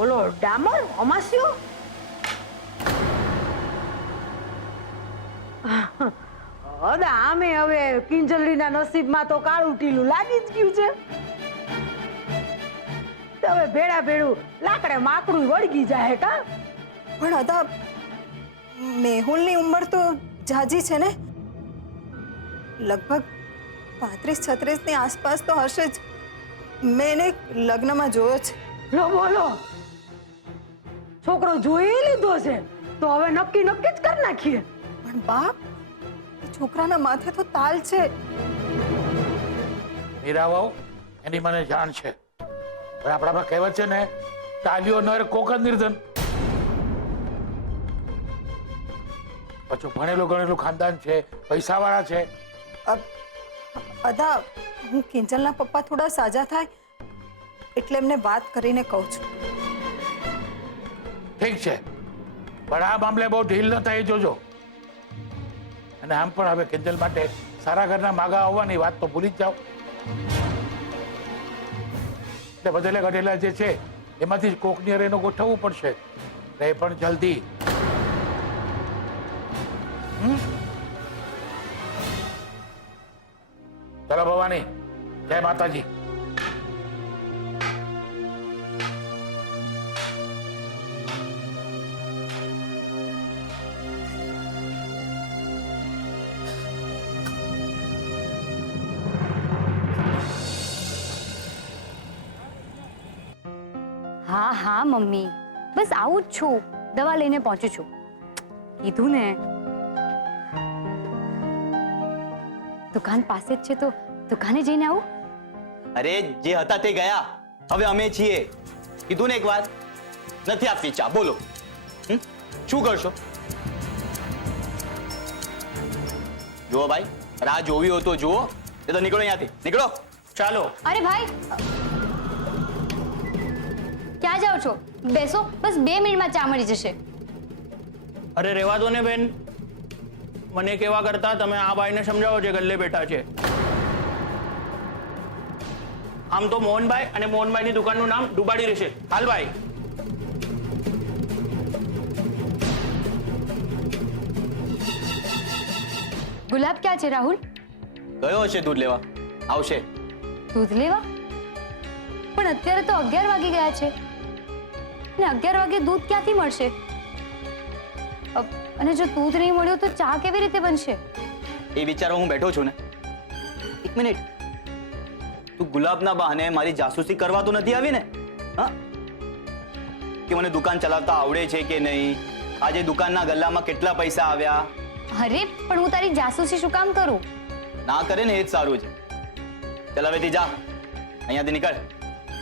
ઓલો ડામર અમાસ્યો. અદા આમે હવે કિંજલડીના નસીબમાં તો કાળું ટીલું લાગી જ ગયું છે. તો હવે ભેડા ભેડું લાકડે માકડું વળગી જાય કા. પણ અદા, મેહુલની ઉંમર તો જાજી છે ને, લગભગ 35-36 ની આસપાસ તો હશે જ. મેં એને લગ્નમાં જોયો છે. લો બોલો, છોકરો જોઈ લીધો છે તો હવે નક્કી જ કરી નાખીએ. પણ બાપ, એ છોકરાના માથે તો તાલ છે. મીરા વહુ, એની મને જાણ છે. પણ આપણામાં કહેવત છે ને, તાલીઓ નર કોક જ નિર્ધન. પાછું ભણેલું ગણેલું ખાનદાન છે, પૈસાવાળા છે. અદા, હું કિંજલના પપ્પા થોડા સાજા થાય એટલે એમને વાત કરીને કહું છું. ઠીક છે, પણ આ મામલે બહુ ઢીલ ન થાય જોજો. અને આમ પણ હવે કિંજલ માટે સારા ઘરના માગા આવવાની વાત તો ભૂલી જ જાઓ. એટલે બધેલા ગઢેલા જે છે એમાંથી જ કોકની અરે એનું ગોઠવવું પડશે, એ પણ જલ્દી. ચલો ભવાની, જય માતાજી. હા હા મમ્મી, બસ આવું જ છું, દવા લઈને પહોંચું છું. કીધું ને, દુકાન પાસે જ છે તો દુકાને જઈને આવું. અરે જે હતા તે ગયા, હવે અમે છીએ. કીધું ને એક વાર, નથી આપવી ચા. બોલો, શું કરશો? જુઓ ભાઈ, રાહ જોવી હોય તો જુઓ, એ તો નીકળો અહીંયાથી, નીકળો. ચાલો. અરે ભાઈ, ક્યાં જાઓ છો? બેસો, બસ 2 મિનિટમાં ચા મળી જશે. અરે રહેવા દો ને બેન, મને કેવા કરતા તમે આ ભાઈને સમજાવો જે ગલ્લે બેઠા છે. આમ તો મોહનભાઈ અને મોહનભાઈની દુકાનનું નામ ડુબાડી રહેશે. હાલ ભાઈ. ગુલાબ ક્યાં છે રાહુલ? ગયો હશે દૂધ લેવા, આવશે. દૂધ લેવા? પણ અત્યારે તો 11 વાગી ગયા છે ને 11 વાગે દૂધ ક્યાંથી મળશે? અને જો દૂધ નહીં મળ્યું તો ચા કેવી રીતે બનશે? એ વિચારવા હું બેઠો છું ને. એક મિનિટ, તું ગુલાબના બહાને મારી જાસૂસી કરવા તો નથી આવી ને? હા, કે મને દુકાન ચલાવતા આવડે છે કે નહીં, આજે દુકાનના ગલ્લામાં કેટલા પૈસા આવ્યા? અરે પણ હું તારી જાસૂસી શું કામ કરું? ના કરે ને એ જ સારું છે. ચાલ હવેથી જા, અહીંયાથી નીકળ,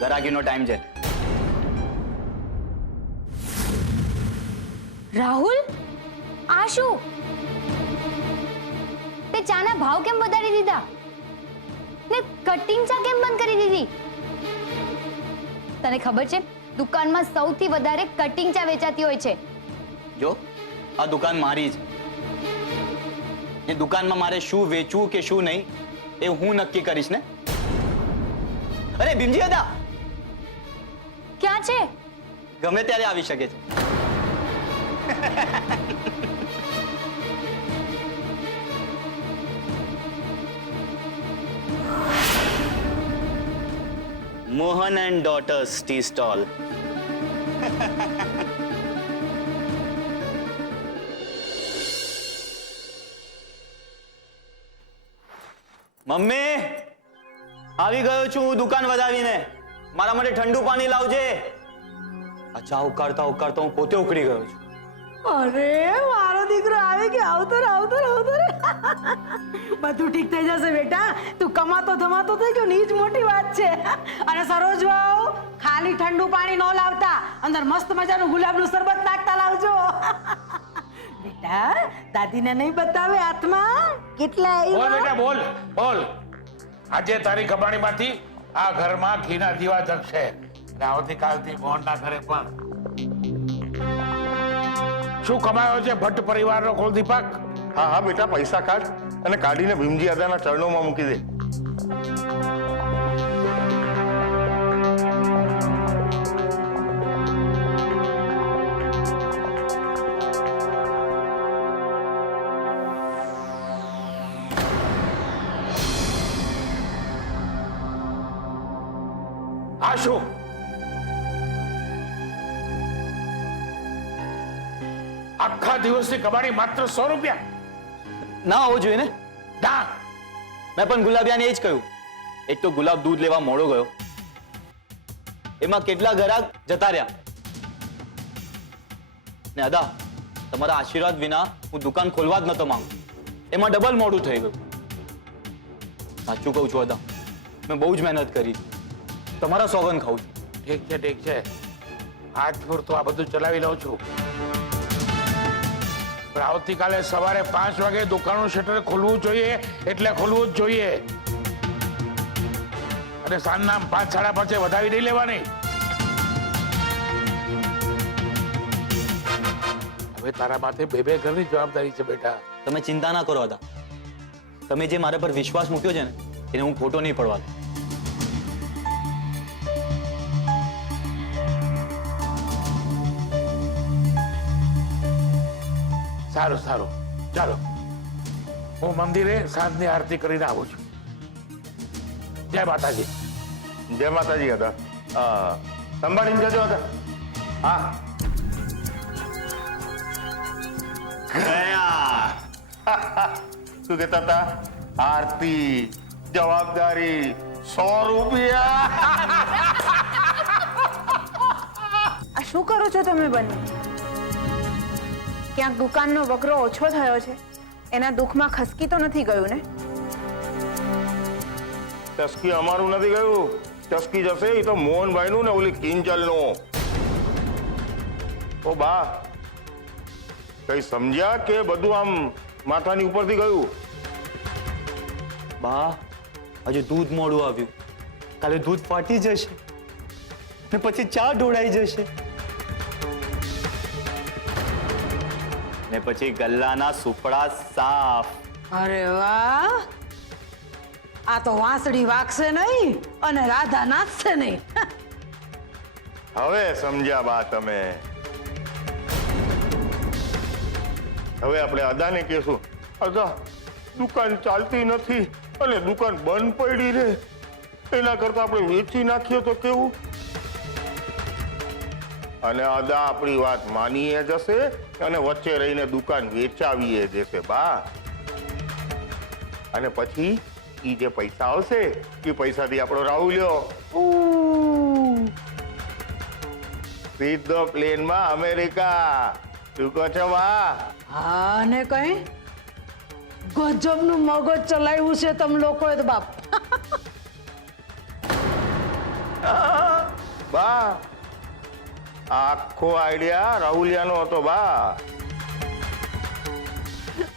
ગરાગીનો ટાઈમ છે. રાહુલ, આ શું? તે ચાના ભાવ કેમ વધારી દીધા ને કટિંગ ચા કેમ બંધ કરી દીધી? તને ખબર છે દુકાનમાં સૌથી વધારે કટિંગ ચા વેચાતી હોય છે. જો આ દુકાન મારી છે, એ દુકાનમાં મારે શું વેચવું કે શું નહીં એ હું નક્કી કરીશ ને. અરે ભીમજી હતા, ક્યાં છે? ગમે ત્યારે આવી શકે છે. Mohan and daughter's tea stall. Mummy, આવી ગયો છું દુકાન વધાવીને. મારા માટે ઠંડુ પાણી લાવજે. આ ચા ઉકાળતા ઉકાળતા હું પોતે ઉકળી ગયો છું. અરે મારો દીકરો આવી ગયો. આવતો રે, આવતો રે, આવતો રે. બધું ઠીક થઈ જશે બેટા. તું કમાતો ધમાતો થઈ ગયો ને, ઈ જ મોટી વાત છે. અને સરોજ વાવ, ખાલી ઠંડુ પાણી ન લાવતા, અંદર મસ્ત મજાનું ગુલાબનું શરબત નાખતા લાવજો. બેટા, દાદીને નહીં બતાવે હાથમાં કેટલા બોલ આવ્યા? બેટા, બોલ બોલ. આજે તારી કબાડીમાંથી આ ઘરમાં ઘીના દીવા જગશે. અને આવતીકાલથી મોહનના ઘરે પણ. શું કમાયો છે ભટ્ટ પરિવારનો કુલદીપક? હા હા બેટા, પૈસા કાઢ અને કાઢીને ભીમજી દાદાના ચરણોમાં મૂકી દે. આ શું? આખા દિવસની કમાણી માત્ર 100 રૂપિયા? ના હોવું જોઈએ ને. ના, મેં પણ ગુલાબિયાને એ જ કહ્યું. એક તો ગુલાબ દૂધ લેવા મોડો ગયો, એમાં કેટલા ગ્રાહક જતા રહ્યા. ને અદા, તમારા આશીર્વાદ વિના હું દુકાન ખોલવા જ નતો માંગુ. એમાં ડબલ મોડું થઈ ગયું. સાચું કહું છું અદા, મેં બહુ જ મહેનત કરી. તમારા સોગન ખાઉં છું. ઠીક છે ઠીક છે, આજ પૂરતું આ બધું ચલાવી લઉં છું. પણ આવતીકાલે સવારે 5 વાગે દુકાનનું શટર ખોલવું જોઈએ એટલે ખોલવું જ જોઈએ. અને સાંજના 5, 5:30 વધાવી નહીં લેવાની. હવે તારા માથે 2 ઘરની જવાબદારી છે બેટા. તમે ચિંતા ના કરો અદા, તમે જે મારા પર વિશ્વાસ મૂક્યો છે ને એને હું ખોટો નહીં પડવા દઉં. સારું સારું, ચાલો હું મંદિરે સાંજની આરતી કરીને આવું છું. જય માતાજી. જય માતાજી હતા. સંભાળીને જજો હતા. હા ગયા. શું કહેતા હતા? આરતી, જવાબદારી, 100 રૂપિયા. આ શું કરો છો તમે બંને? ક્યાંક દુકાનનો વકરો ઓછો થયો છે, એના દુઃખમાં ખસકી તો નથી ગયું ને? ચસ્કી અમારું નથી ગયું, ચસ્કી જશે એ તો મોહનભાઈનું ને ઓલી કિંજલનું. ઓ બા, કઈ સમજ્યા કે બધું આમ માથાની ઉપરથી ગયું? બા, હજુ દૂધ મોડું આવ્યું, કાલે દૂધ ફાટી જશે ને પછી ચા ઢોળાઈ જશે ને પછી ગલ્લાના સુપડા સાફ. અરે વાહ, આ તો વાંસળી વાગશે નહીં અને રાધા નાચશે નહીં. હવે સમજ્યા બા તમે. હવે આપણે અદાને કહેશું, અદા દુકાન ચાલતી નથી અને દુકાન બંધ પડી રહે, એના કરતા આપણે વેચી નાખીએ તો કેવું? અને અદા આપણી વાત માનીએ જશે અને વચ્ચે રહીને દુકાન વેચાવીએ જશે બા. અને પછી ઈ જે પૈસા આવશે એ પૈસાથી આપણો રાહુલ્યો સીધો પ્લેનમાં અમેરિકા. શું કહો છો બા? હા ને કઈ ગજબનું મગજ ચલાવ્યું છે તમ લોકોએ તો બાપ. બા આખો આઈડિયા રાહુલિયાનો હતો બા.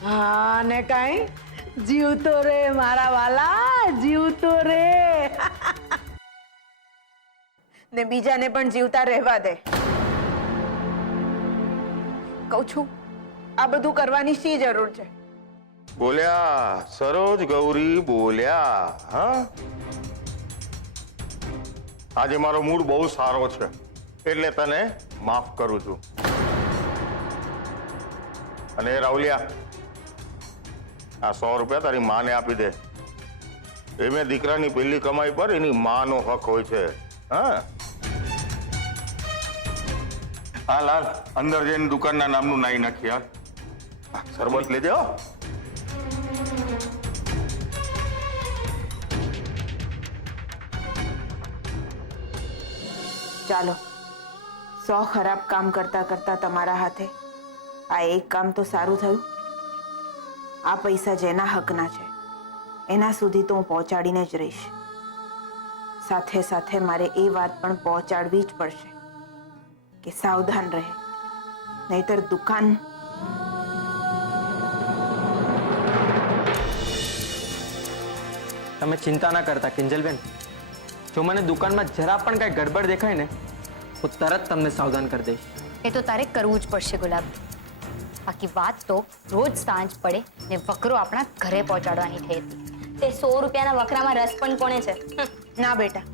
હા ને કઈ જીવતો રે મારા વાલા, જીવતો રે. ને બીજાને પણ જીવતા રહેવા દે. કહું છું, આ બધું કરવાની શી જરૂર છે? બોલ્યા સરોજ ગૌરી બોલ્યા. હા, આજે મારો મૂડ બહુ સારો છે એટલે તને માફ કરું છું. અને રાહુલિયા, આ 100 રૂપિયા તારી માને આપી દે. એ મેં દીકરાની પહેલી કમાઈ પર એની માનો હક હોય છે. હા હા લાલ, અંદર જઈને દુકાનના નામનું નાઈ નાખી. હાલ શરબત લેજે. હો ચાલો, 100 ખરાબ કામ કરતા કરતા તમારા હાથે આ એક કામ તો સારું થયું. આ પૈસા જેના હકના છે એના સુધી તો હું પહોંચાડીને જ રહીશ. સાથે સાથે મારે એ વાત પણ પહોંચાડવી જ પડશે કે સાવધાન રહે, નહીતર દુકાન. તમે ચિંતા ના કરતા કિંજલબેન. જો મને દુકાનમાં જરા પણ કઈ ગડબડ દેખાય ને, હું તરત તમને સાવધાન કરી દઈશ. એ તો તારે કરવું જ પડશે ગુલાબ. બાકી વાત તો રોજ સાંજ પડે ને વકરો આપણા ઘરે પહોંચાડવાની થઈ હતી. તે 100 રૂપિયાના વકરામાં રસ પણ કોણે છે? ના બેટા,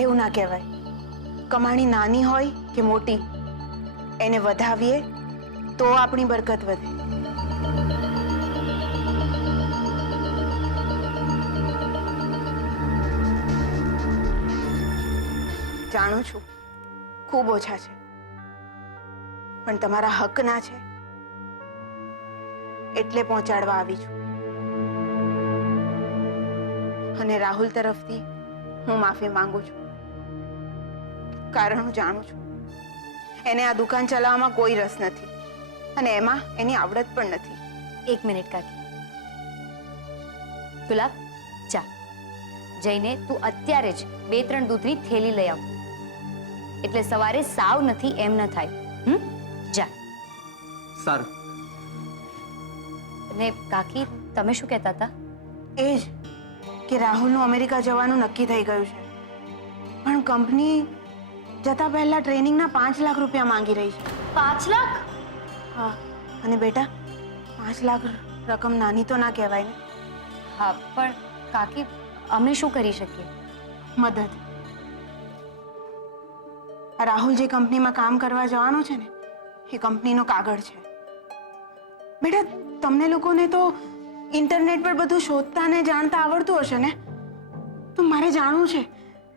એવું ના કહેવાય. કમાણી નાની હોય કે મોટી, એને વધાવીએ તો આપણી બરકત વધે. જાણું છું ખૂબ ઓછા છે, પણ તમારા હકના છે એટલે પહોંચાડવા આવી છું. અને રાહુલ તરફથી હું માફી માંગુ છું, કારણ હું જાણું છું એને આ દુકાન ચલાવવામાં કોઈ રસ નથી અને એમાં એની આવડત પણ નથી. 1 મિનિટ કાકી. ગુલાબ, જા જઈને તું અત્યારે જ 2-3 દૂધની થેલી લઈ આવ, એટલે સવારે સાવ નથી એમ ન થાય. જા. સારું. ને કાકી, તમે શું કહેતા હતા? એ જ કે રાહુલનું અમેરિકા જવાનું નક્કી થઈ ગયું છે, પણ કંપની જતા પહેલા ટ્રેનિંગના 5 લાખ રૂપિયા માંગી રહી છે. 5 લાખ? હા, અને બેટા 5 લાખ રકમ નાની તો ના કહેવાય ને. હા, પણ કાકી અમે શું કરી શકીએ? મદદ. આ રાહુલ જે કંપનીમાં કામ કરવા જવાનો છે ને, એ કંપનીનો કાગળ છે. બેટા, તમને લોકોને તો ઇન્ટરનેટ પર બધું શોધતા ને જાણતા આવડતું હશે ને, તો મારે જાણવું છે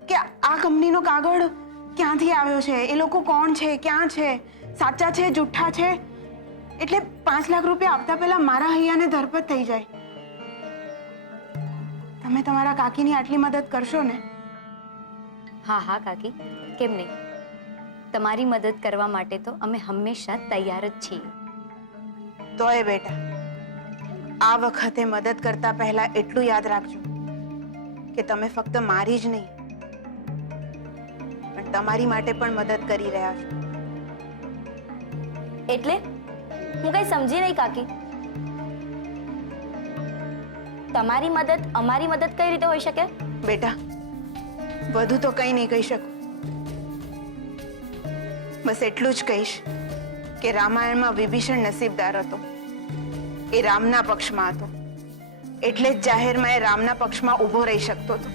કે આ કંપનીનો કાગળ ક્યાંથી આવ્યો છે, એ લોકો કોણ છે, ક્યાં છે, સાચા છે, જુઠ્ઠા છે. એટલે 5 લાખ રૂપિયા આપતા પહેલા મારા હૈયાને ધરપત થઈ જાય. તમે તમારા કાકીની આટલી મદદ કરશો ને? હા હા કાકી, કેમ નહીં. તમારી મદદ કરવા માટે તો અમે હંમેશા તૈયાર જ છીએ. તોય બેટા, આ વખતે મદદ કરતા પહેલા એટલું યાદ રાખજો કે તમે ફક્ત મારી જ નહીં પણ તમારી માટે પણ મદદ કરી રહ્યા છો. એટલે હું કઈ સમજી નહીં કાકી. તમારી મદદ અમારી મદદ કઈ રીતે હોઈ શકે? બેટા વધુ તો કંઈ નહીં કહી શકું. બસ એટલું જ કહીશ કે રામાયણમાં વિભીષણ નસીબદાર હતો. એ રામના પક્ષમાં હતો, એટલે જ જાહેરમાં એ રામના પક્ષમાં ઊભો રહી શકતો હતો.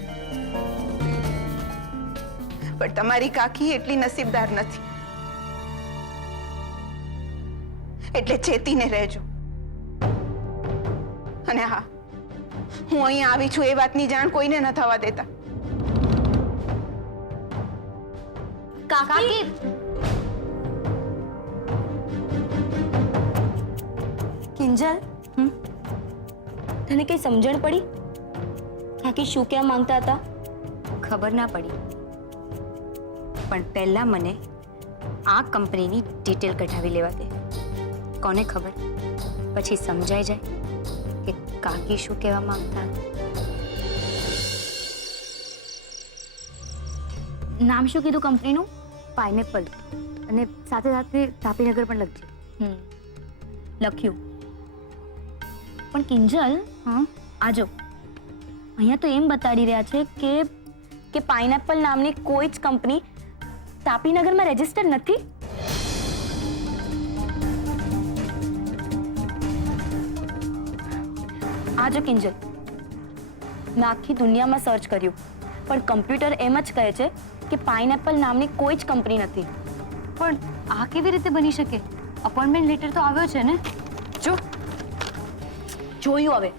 પણ તમારી કાકી એટલી નસીબદાર નથી, એટલે ચેતીને રહેજો. અને હા, હું અહીંયા આવી છું એ વાતની જાણ કોઈને ન થવા દેતા. કાકી કિંજલ, તને કઈ સમજણ પડી? કાકી શું કહેવા માંગતા હતા? ખબર ના પડી, પણ પહેલા મને આ કંપનીની ડિટેલ કઢાવી લેવા દે. કોને ખબર પછી સમજાઈ જાય કે કાકી શું કહેવા માંગતા. નામ શું કીધું કંપનીનું? પાઇનેપલ. અને સાથે સાથે તાપીનગર પણ લખજે. લખ્યું. પણ કિંજલ, આજો અહીંયા તો એમ બતાડી રહ્યા છે કે પાઇનેપલ નામની કોઈ જ કંપની તાપીનગરમાં રજીસ્ટર નથી. આજો કિંજલ, મેં આખી દુનિયામાં સર્ચ કર્યું પણ કમ્પ્યુટર એમ જ કહે છે કે પાઇનેપલ નામની કોઈ જ કંપની નથી. પણ આ કેવી રીતે બની શકે? અપોઇન્ટમેન્ટ લેટર તો આવ્યો છે ને. જોયું હવે,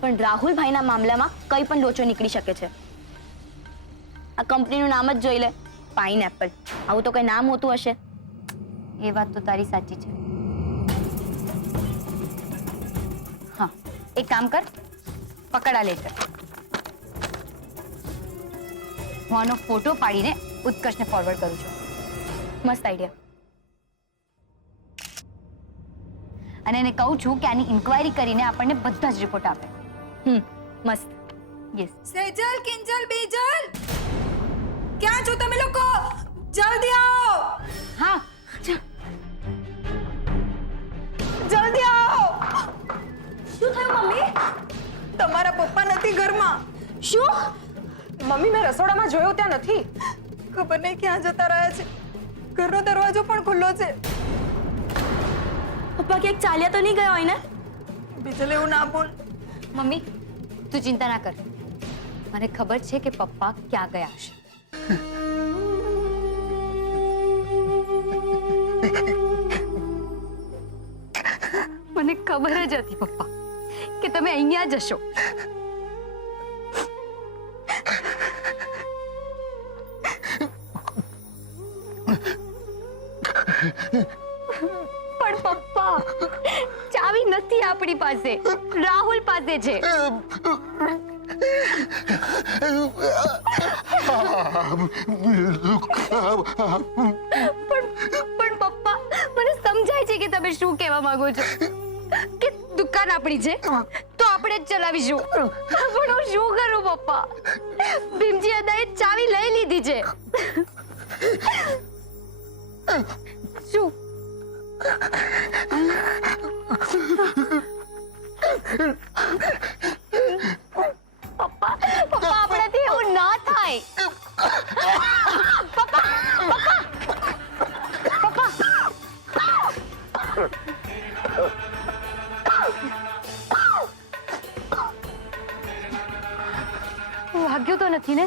પણ રાહુલભાઈના મામલામાં કંઈ પણ લોચો નીકળી શકે છે. આ કંપનીનું નામ જ જોઈ લે, પાઇનેપલ. આવું તો કઈ નામ હોતું હશે. એ વાત તો તારી સાચી છે. હા, એક કામ કર, પકડા લેટર. હું આનો ફોટો પાડીને ઉત્કર્ષને ફોરવર્ડ કરું છું. મસ્ત આઈડિયા. અને એને કહું છું કે આની ઇન્ક્વાયરી કરીને આપણને બધા જ રિપોર્ટ આપે. મસ્ત. યસ. સેજલ, કિંજલ, બીજલ, ક્યાં છો તમે લોકો? જલ્દી આવો. હા, જલ્દી આવો. શું થયું મમ્મી? તમારા પપ્પા નથી ઘરમાં. શું? મમ્મી, મેં રસોડામાં જોયો, ત્યાં નથી. ખબર નહીં ક્યાં જતા રહ્યા છે. ઘરનો દરવાજો પણ ખુલ્લો છે. પપ્પા ક્યાંક ચાલ્યા તો નહીં ગયા હોય ને? બીજલ, એવું ના બોલ. મમ્મી, તું ચિંતા ના કર. મને ખબર છે કે પપ્પા ક્યાં ગયા હશે. મને ખબર જ હતી પપ્પા કે તમે અહીંયા જ હશો. પણ પપ્પા, ચાવી નથી આપણી પાસે, રાહુલ પાસે છે. પણ પપ્પા, મને સમજાય છે કે તમે શું કહેવા માંગો છો. કે દુકાન આપણી છે તો આપણે જ ચલાવીશું. પણ હું શું કરું પપ્પા? ભીમજી દાદાએ ચાવી લઈ લીધી છે. શું? પપ્પા, પપ્પા, આપણાથી એવું ના થાય. પપ્પા, પપ્પા, પપ્પા. વાગ્યું તો નથી ને?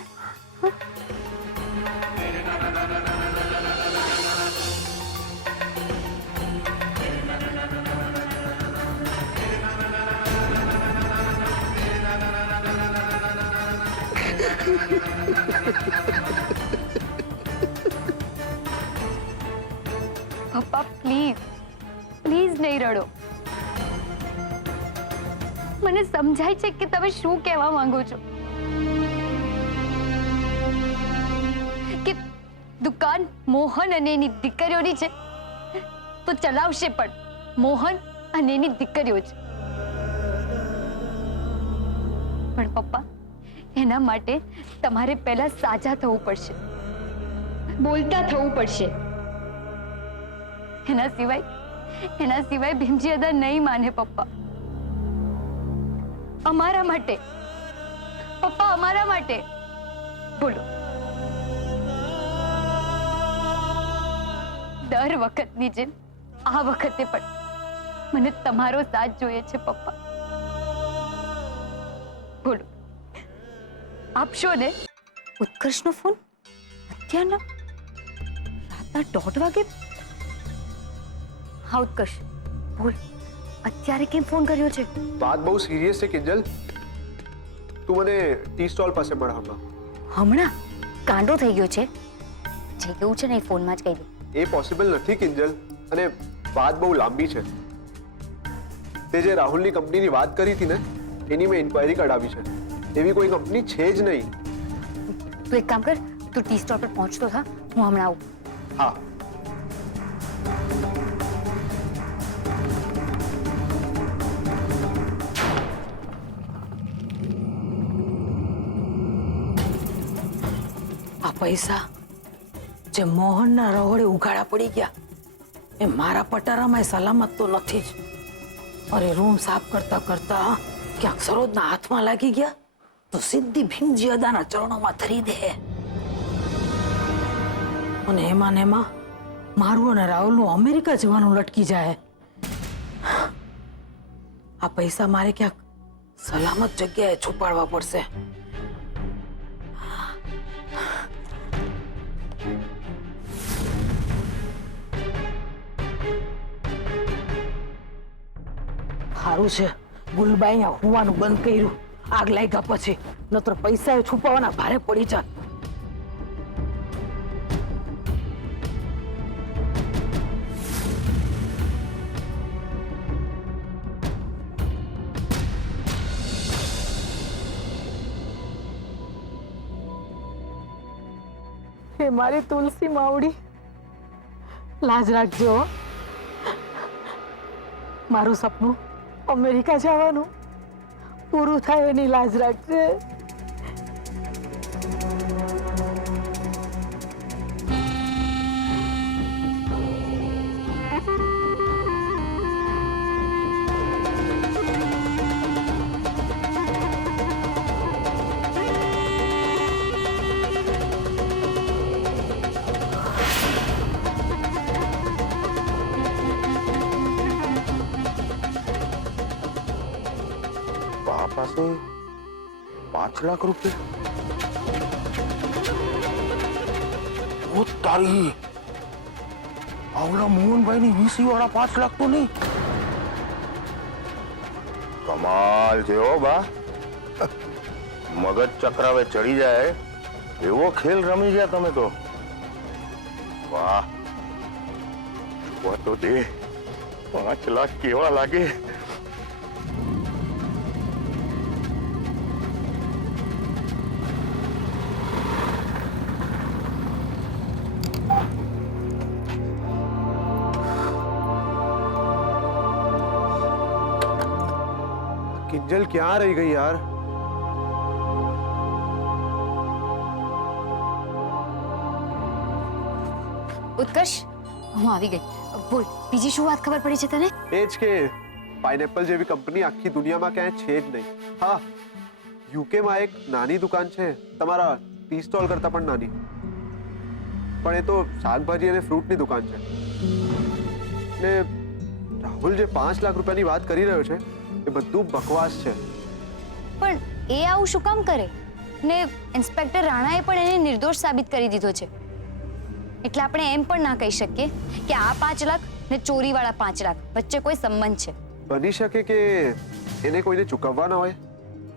પપ્પા, પ્લીઝ પ્લીઝ નહીં રડો. મને સમજાય છે કે તમે શું કહેવા માંગો છો. કે દુકાન મોહન અને એની દીકરીઓની છે તો ચલાવશે પણ મોહન અને એની દીકરીઓ જ. પણ પપ્પા, એના માટે તમારે પહેલા સાજા થવું પડશે, બોલતા થવું પડશે. એના સિવાય ભીમજી દાદા નહીં માને પપ્પા. અમારા માટે, પપ્પા અમારા માટે. બોલો, દર વખતની જેમ આ વખતે પણ મને તમારો સાથ જોઈએ છે પપ્પા. બોલો, આપશો ને? ઉત્કર્ષનો ફોન અત્યારના રાતના 1:30 વાગે? હા ઉત્કર્ષ, બોલ, અત્યારે કેમ ફોન કર્યો છે? વાત બહુ સિરિયસ છે કિંજલ. તું મને ટી સ્ટોલ પાસે મળ હમણાં. હમણાં કાંડો થઈ ગયો છે. જે કેવું છે ને એ ફોનમાં જ કહી દે. એ પોસિબલ નથી કિંજલ, અને વાત બહુ લાંબી છે. તે જે રાહુલની કંપનીની વાત કરી હતી ને, એની મેં ઇન્ક્વાયરી કઢાવી છે. એવી કોઈ કંપની છે જ નહીં. તું એક કામ કર, તું ટી સ્ટોલ પર પહોંચતો થા, હું હમણાં આવું. હા. આ પૈસા જે મોહનના રહોડે ઉઘાડા પડી ગયા એ મારા પટારામાં સલામત તો નથી જ. અરે રૂમ સાફ કરતા કરતા ક્યાંક સરોજના હાથમાં લાગી ગયા તો સીધી ભીમજી અદાના ચરણોમાં ધરી દે. અને એમાં ને એમાં મારું અને રાહુલનું અમેરિકા જવાનું લટકી જાય. આ પૈસા મારે ક્યાંક સલામત જગ્યાએ છુપાડવા પડશે. સારું છે ગુલબાઈ અહીંયા હોવાનું બંધ કર્યું. આગ લાગ્યા પછી નતર પૈસા છુપાવવાના ભારે પડી જાય. હે મારી તુલસી માવડી, લાજ રાખજો. મારું સપનું અમેરિકા જવાનું પૂરું થાય એની લાજ રાખજે. પાસે 5 લાખ રૂપિયા? ઓ તારી, આવલા મોહનભાઈ ની વીસી વાળા 5 લાખ તો નહીં. કમાલ છે હો બા. મગજ ચક્રાવે ચડી જાય એવો ખેલ રમી ગયા તમે તો. વાહ, તો દે 5 લાખ કેવા લાગે. किंजल क्या रही गई यार? ઉત્કર્ષ, હું આવી ગઈ. બોલ, બીજી શું વાત ખબર પડી છે તને? એ જ કે પાઇનેપલ જેવી કંપની આખી દુનિયામાં ક્યાંય છે જ નહીં. હા, યુકેમાં એક નાની દુકાન છે, તમારા ટી સ્ટોલ કરતા પણ નાની, પણ એ તો શાકભાજી અને ફ્રૂટની દુકાન છે. ને રાહુલ જે 5 લાખ રૂપિયાની વાત કરી રહ્યો છે એ બધું બકવાસ છે. પણ એ આવું શું કામ કરે? ને ઇન્સ્પેક્ટર રાણાએ પણ એને નિર્દોષ સાબિત કરી દીધો છે. એટલે આપણે એમ પણ ના કહી શકીએ કે આ 5 લાખ ને ચોરીવાળા 5 લાખ વચ્ચે કોઈ સંબંધ છે. બની શકે કે એને કોઈને ચૂકવવાના હોય.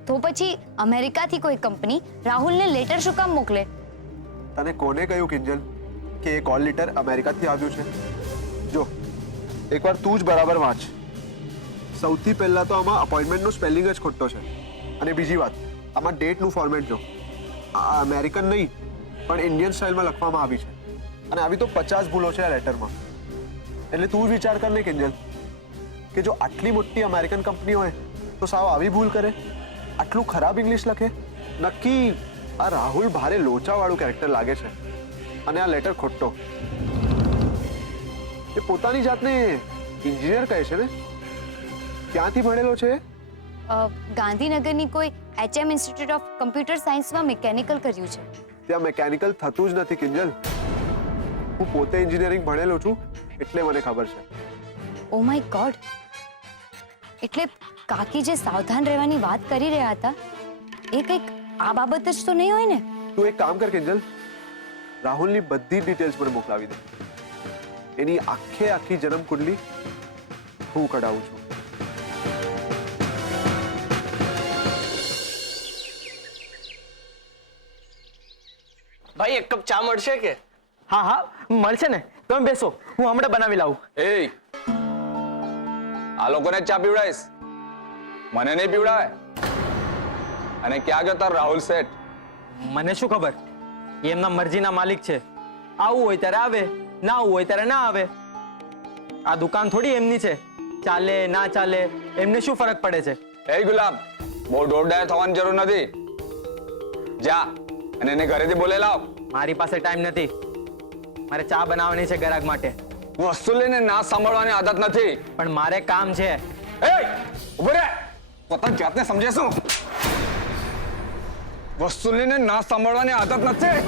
તો પછી અમેરિકાથી કોઈ કંપની રાહુલને લેટર શું કામ મોકલે? તને કોને કહ્યું કિંજલ કે એ કોલ લેટર અમેરિકાથી આવ્યું છે? જો એકવાર તું જ બરાબર વાંચ. સૌથી પહેલા તો આમાં અપોઇન્ટમેન્ટનો સ્પેલિંગ જ ખોટો છે. અને બીજી વાત, આમાં ડેટનું ફોર્મેટ જો, આ અમેરિકન નહીં પણ ઇન્ડિયન સ્ટાઇલમાં લખવામાં આવી છે. અને આવી તો 50 ભૂલો છે આ લેટરમાં. એટલે તું જ વિચાર કર ને કિંજલ, કે જો આટલી મોટી અમેરિકન કંપની હોય તો સાવ આવી ભૂલ કરે, આટલું ખરાબ ઇંગ્લિશ લખે. નક્કી આ રાહુલ ભારે લોચાવાળું કેરેક્ટર લાગે છે. અને આ લેટર ખોટો. એ પોતાની જાતને એન્જિનિયર કહે છે ને, ક્યાંથી ભણેલો છે? ગાંધીનગરની કોઈ HM ઇન્સ્ટિટ્યૂટ ઓફ કમ્પ્યુટર સાયન્સમાં મિકેનિકલ કર્યું છે. ત્યાં મેકેનિકલ થતું જ નથી કિંજલ. હું પોતે એન્જિનિયરિંગ ભણેલો છું એટલે મને ખબર છે. ઓ માય ગોડ, એટલે કાકી જે સાવધાન રહેવાની વાત કરી રહ્યા હતા એ કંઈક આ બાબત જ તો નહીં હોય ને? તું એક કામ કર કિંજલ, રાહુલની બધી ડિટેલ્સ મને મોકલાવી દે. એની આખી જન્મ કુંડલી હું કઢાવું છું. ભાઈ એક કપ ચા મળશે કે? હા હા મળશે ને, તમે બેસો, હું હમણાં બનાવી લાવું. એ આ લોકોને ચા પીવડાવીશ, મને નહીં પીવડાવે. અને ક્યાં ગયો તાર રાહુલ શેઠ? મને શું ખબર, એ એમના મરજીના માલિક છે. આવું હોય ત્યારે આવે, ના આવું હોય ત્યારે ના આવે. આ દુકાન થોડી એમની છે, ચાલે ના ચાલે એમને શું ફરક પડે છે? એ ગુલાબ, બહુ દોડદાર થવાની જરૂર નથી. જા અને એને ઘરેથી બોલે લાવ. મારી પાસે ટાઈમ નથી, મારે ચા બનાવવાની છે ગ્રાહક માટે. વસ્તુ લઈને ના સાંભળવાની આદત નથી. પણ મારે કામ છે. એ ઉભો રે, પોતાની જાતને સમજે શું? વસ્તુ લઈને ના સાંભળવાની આદત નથી.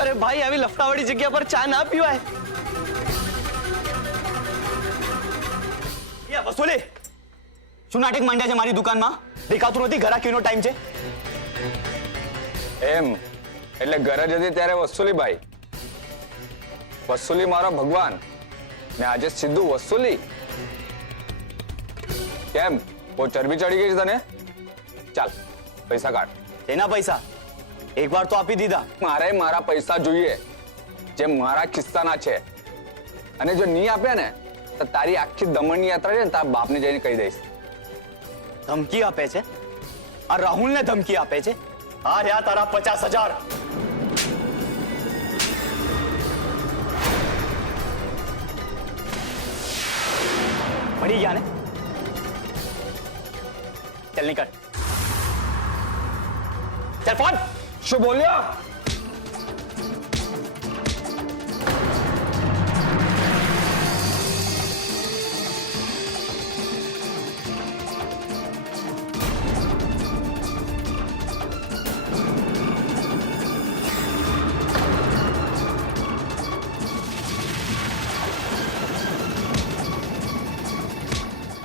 અરે ભાઈ, આવી લફડાવાળી જગ્યા પર ચા ના પીવાય. વસુલી, શું નાટક માંડ્યા છે મારી દુકાનમાં? દેખાતું નથી ગ્રાહકીનો ટાઈમ છે. એમ એટલે ઘરે જતી ત્યારે વસુલીભાઈ, વસુલી મારો ભગવાન, ને આજે સીધું વસુલી. કેમ, બહુ ચરબી ચડી ગઈ છે તને? ચાલ પૈસા કાઢ. એના પૈસા એકવાર તો આપી દીધા. મારે મારા પૈસા જોઈએ, જે મારા ખિસ્સાના છે. અને જો નહીં આપ્યા ને તો તારી આખી દમણની યાત્રા છે ને તારા બાપને જઈને કહી દઈશ. ધમકી આપે છે? આ રાહુલને ધમકી આપે છે? આ રહ્યા તારા 50,000. મળી ગયા ને? ચાલ નીકળ. ચાલ ફોન. શું બોલ્યો?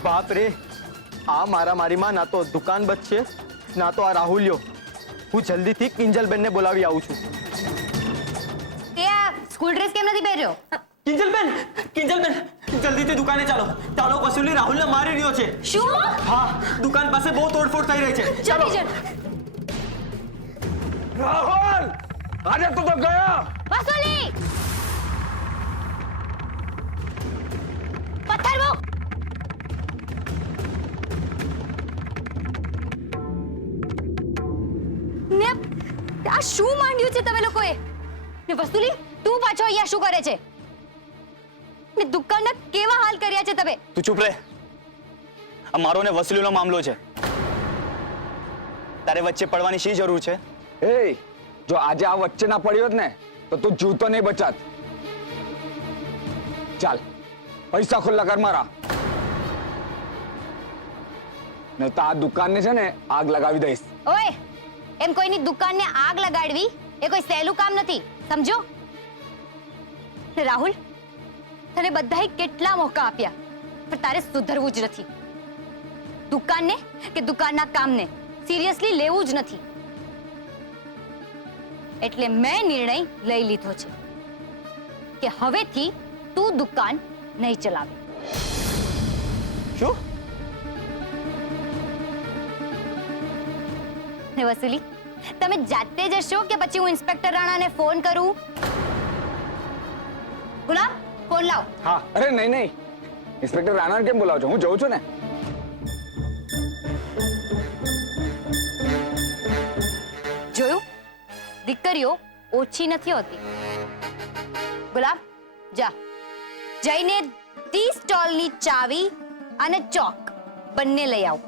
બાપ રે, આ મારામારીમાં ના તો દુકાન બચશે ના તો આ રાહુલ્યો. હું જલ્દીથી કિંજલબેનને બોલાવી આવું છું. તે આ સ્કૂલ ડ્રેસ કેમ નથી પહેર્યો? કિંજલબેન, કિંજલબેન, જલ્દીથી દુકાને ચાલો. ચાલો, વસુલી રાહુલને મારી રહ્યો છે. શું? હા, દુકાન પાસે બહુ તોડફોડ થઈ રહી છે. ચાલો. રાહુલ, આજે તો ગયો. વસુલી! પથ્થર મૂક! ને આ શું માંડ્યું છે તમે લોકોએ? ને વસુલી, તું પાછો અહીંયા શું કરે છે? ને દુકાનના કેવા હાલ કર્યા છે તમે? તું ચૂપ રહે. આ મારો ને વસુલીનો મામલો છે. તારે વચ્ચે પડવાની શી જરૂર છે? એ જો આજે આ વચ્ચે ના પડ્યો હોત ને તો તું જીવતો નહીં બચાત. ચાલ પૈસા ખુલ્લા કર મારા, નહીં તો આ દુકાનને છે ને આગ લગાવી દઈશ. ઓય, એમ કોઈની દુકાનને આગ લગાડવી એ કોઈ સહેલું કામ નથી, સમજો? ને રાહુલ, તને બધાએ કેટલા મોકા આપ્યા પણ તારે સુધરવું જ નથી. દુકાનને કે દુકાનના કામને સિરિયસલી લેવું જ નથી. એટલે મેં નિર્ણય લઈ લીધો છે કે હવેથી તું દુકાન નહીં ચલાવે. શું? ને વસુલી, તમે જાતે જશો કે પછી હું ઇન્સ્પેક્ટર રાણાને ફોન કરું? ગુલાબ, ફોન લાવ. હા. અરે નહીં નહીં, ઇન્સ્પેક્ટર રાણાને કેમ બોલાવો છો? હું જઉં છું ને. જોયું, દીકરીઓ ઓછી નથી હોતી. ગુલાબ, જા જઈને ટી સ્ટોલની ચાવી અને ચોક બંને લઈ આવ.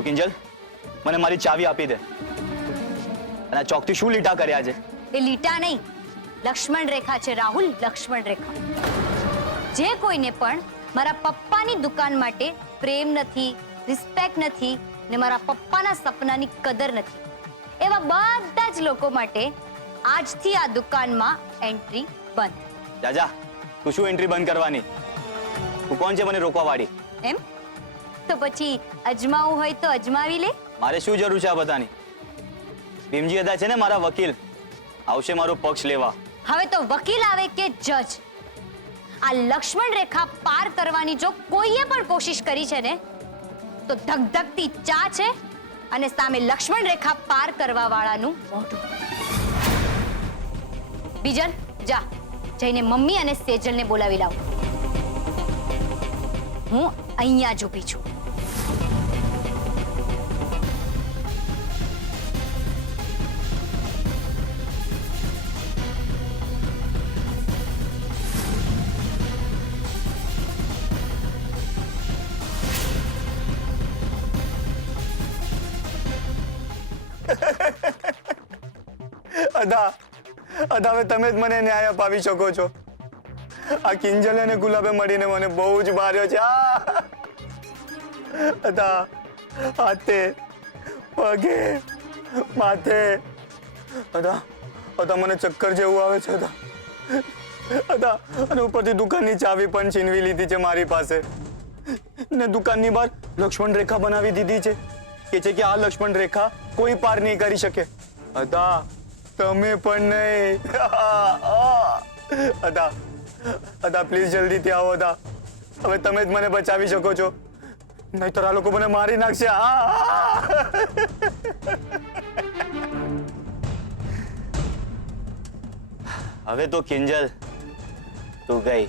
જો કિંજલ, મને મારી ચાવી આપી દે. અને આ ચોકથી શું લીટા કર્યા છે? એ લીટા નહીં, લક્ષ્મણ રેખા છે રાહુલ, લક્ષ્મણ રેખા. જે કોઈને પણ મારા પપ્પાની દુકાન માટે પ્રેમ નથી, રિસ્પેક્ટ નથી ને મારા પપ્પાના સપનાની કદર નથી, એવા બધા જ લોકો માટે આજથી આ દુકાનમાં એન્ટ્રી બંધ. જાજા, તું શું એન્ટ્રી બંધ કરવાની? તું કોણ છે મને રોકવા વાળી? એમ તો પછી અજમાવું હોય તો અજમાવી લે. મારે શું જરૂર છે આ બધાની? ભીમજી હતા છે ને મારા વકીલ, આવશે મારો પક્ષ લેવા. હવે તો વકીલ આવે કે જજ, આ લક્ષ્મણ રેખા પાર કરવાની જો કોઈએ પણ કોશિશ કરી છે ને તો ધગધગતી ચા છે અને સામે લક્ષ્મણ રેખા પાર કરવા વાળાનું મોઢું. બીજલ, જા જઈને મમ્મી અને સેજલને બોલાવી લાવ. હું અહીંયા જ ઊભી છું. અદા, હવે તમે જ મને ન્યાય અપાવી શકો છો. આ કિંજલ અને ગુલાબે મળીને મને બહુ જ માર્યો છે. અદા, હાથે, પગે, માથે. અદા મને ચક્કર જેવું આવે છે. અદા, અને ઉપરથી દુકાનની ચાવી પણ છીનવી લીધી છે મારી પાસે ને દુકાનની બહાર લક્ષ્મણ રેખા બનાવી દીધી છે કે છે કે આ લક્ષ્મણ રેખા કોઈ પાર નહીં કરી શકે. અદા, તમે પણ નહીં. અદા પ્લીઝ જલ્દીથી આવો. અદા, હવે તમે જ મને બચાવી શકો છો, નહીંતર આ લોકો મને મારી નાખશે. હવે તો કિંજલ તું ગઈ.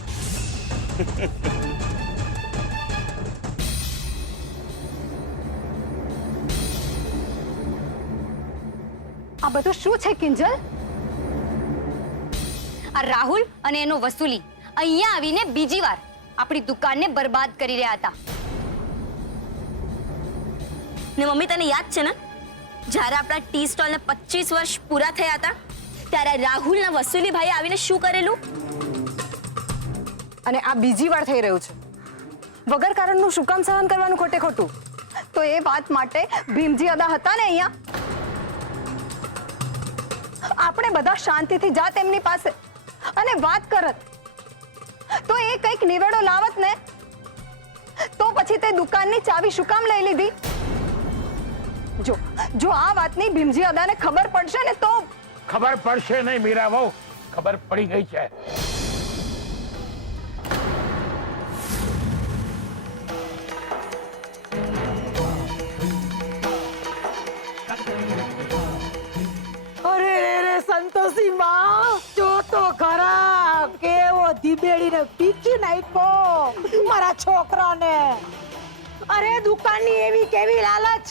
આ બધું શું છે કિંજલ? આ રાહુલ અને એનો વસૂલી અહીંયા આવીને બીજી વાર આપણી દુકાનને બરબાદ કરી રહ્યા હતા. ને મમ્મી, તને યાદ છે ને જ્યારે આપણા ટી સ્ટોલને 25 વર્ષ પૂરા થયા હતા ત્યારે રાહુલના વસૂલી ભાઈ આવીને શું કરેલું? અને આ બીજી વાર થઈ રહ્યું છે. વગર કારણનું શું કામ સહન કરવાનું ખોટે ખોટું? તો એ વાત માટે ભીમજી અદા હતા ને અહીંયા, આપણે બધા શાંતિથી જાત એમની પાસે અને વાત કરત તો એ કંઈક નિવેડો લાવત ને. તો પછી તે દુકાનની ચાવી શું કામ લઈ લીધી? જો આ વાતની ભીમજી અદાને ખબર પડશે ને તો. ખબર પડશે નહીં મીરા બહુ, ખબર પડી ગઈ છે. અરે રે સંતોષી માં, જો તો ખરા કેવો ધીબેડીને પીકી નાખ્યો મારા છોકરાને. અરે દુકાનની એવી કેવી લાલચ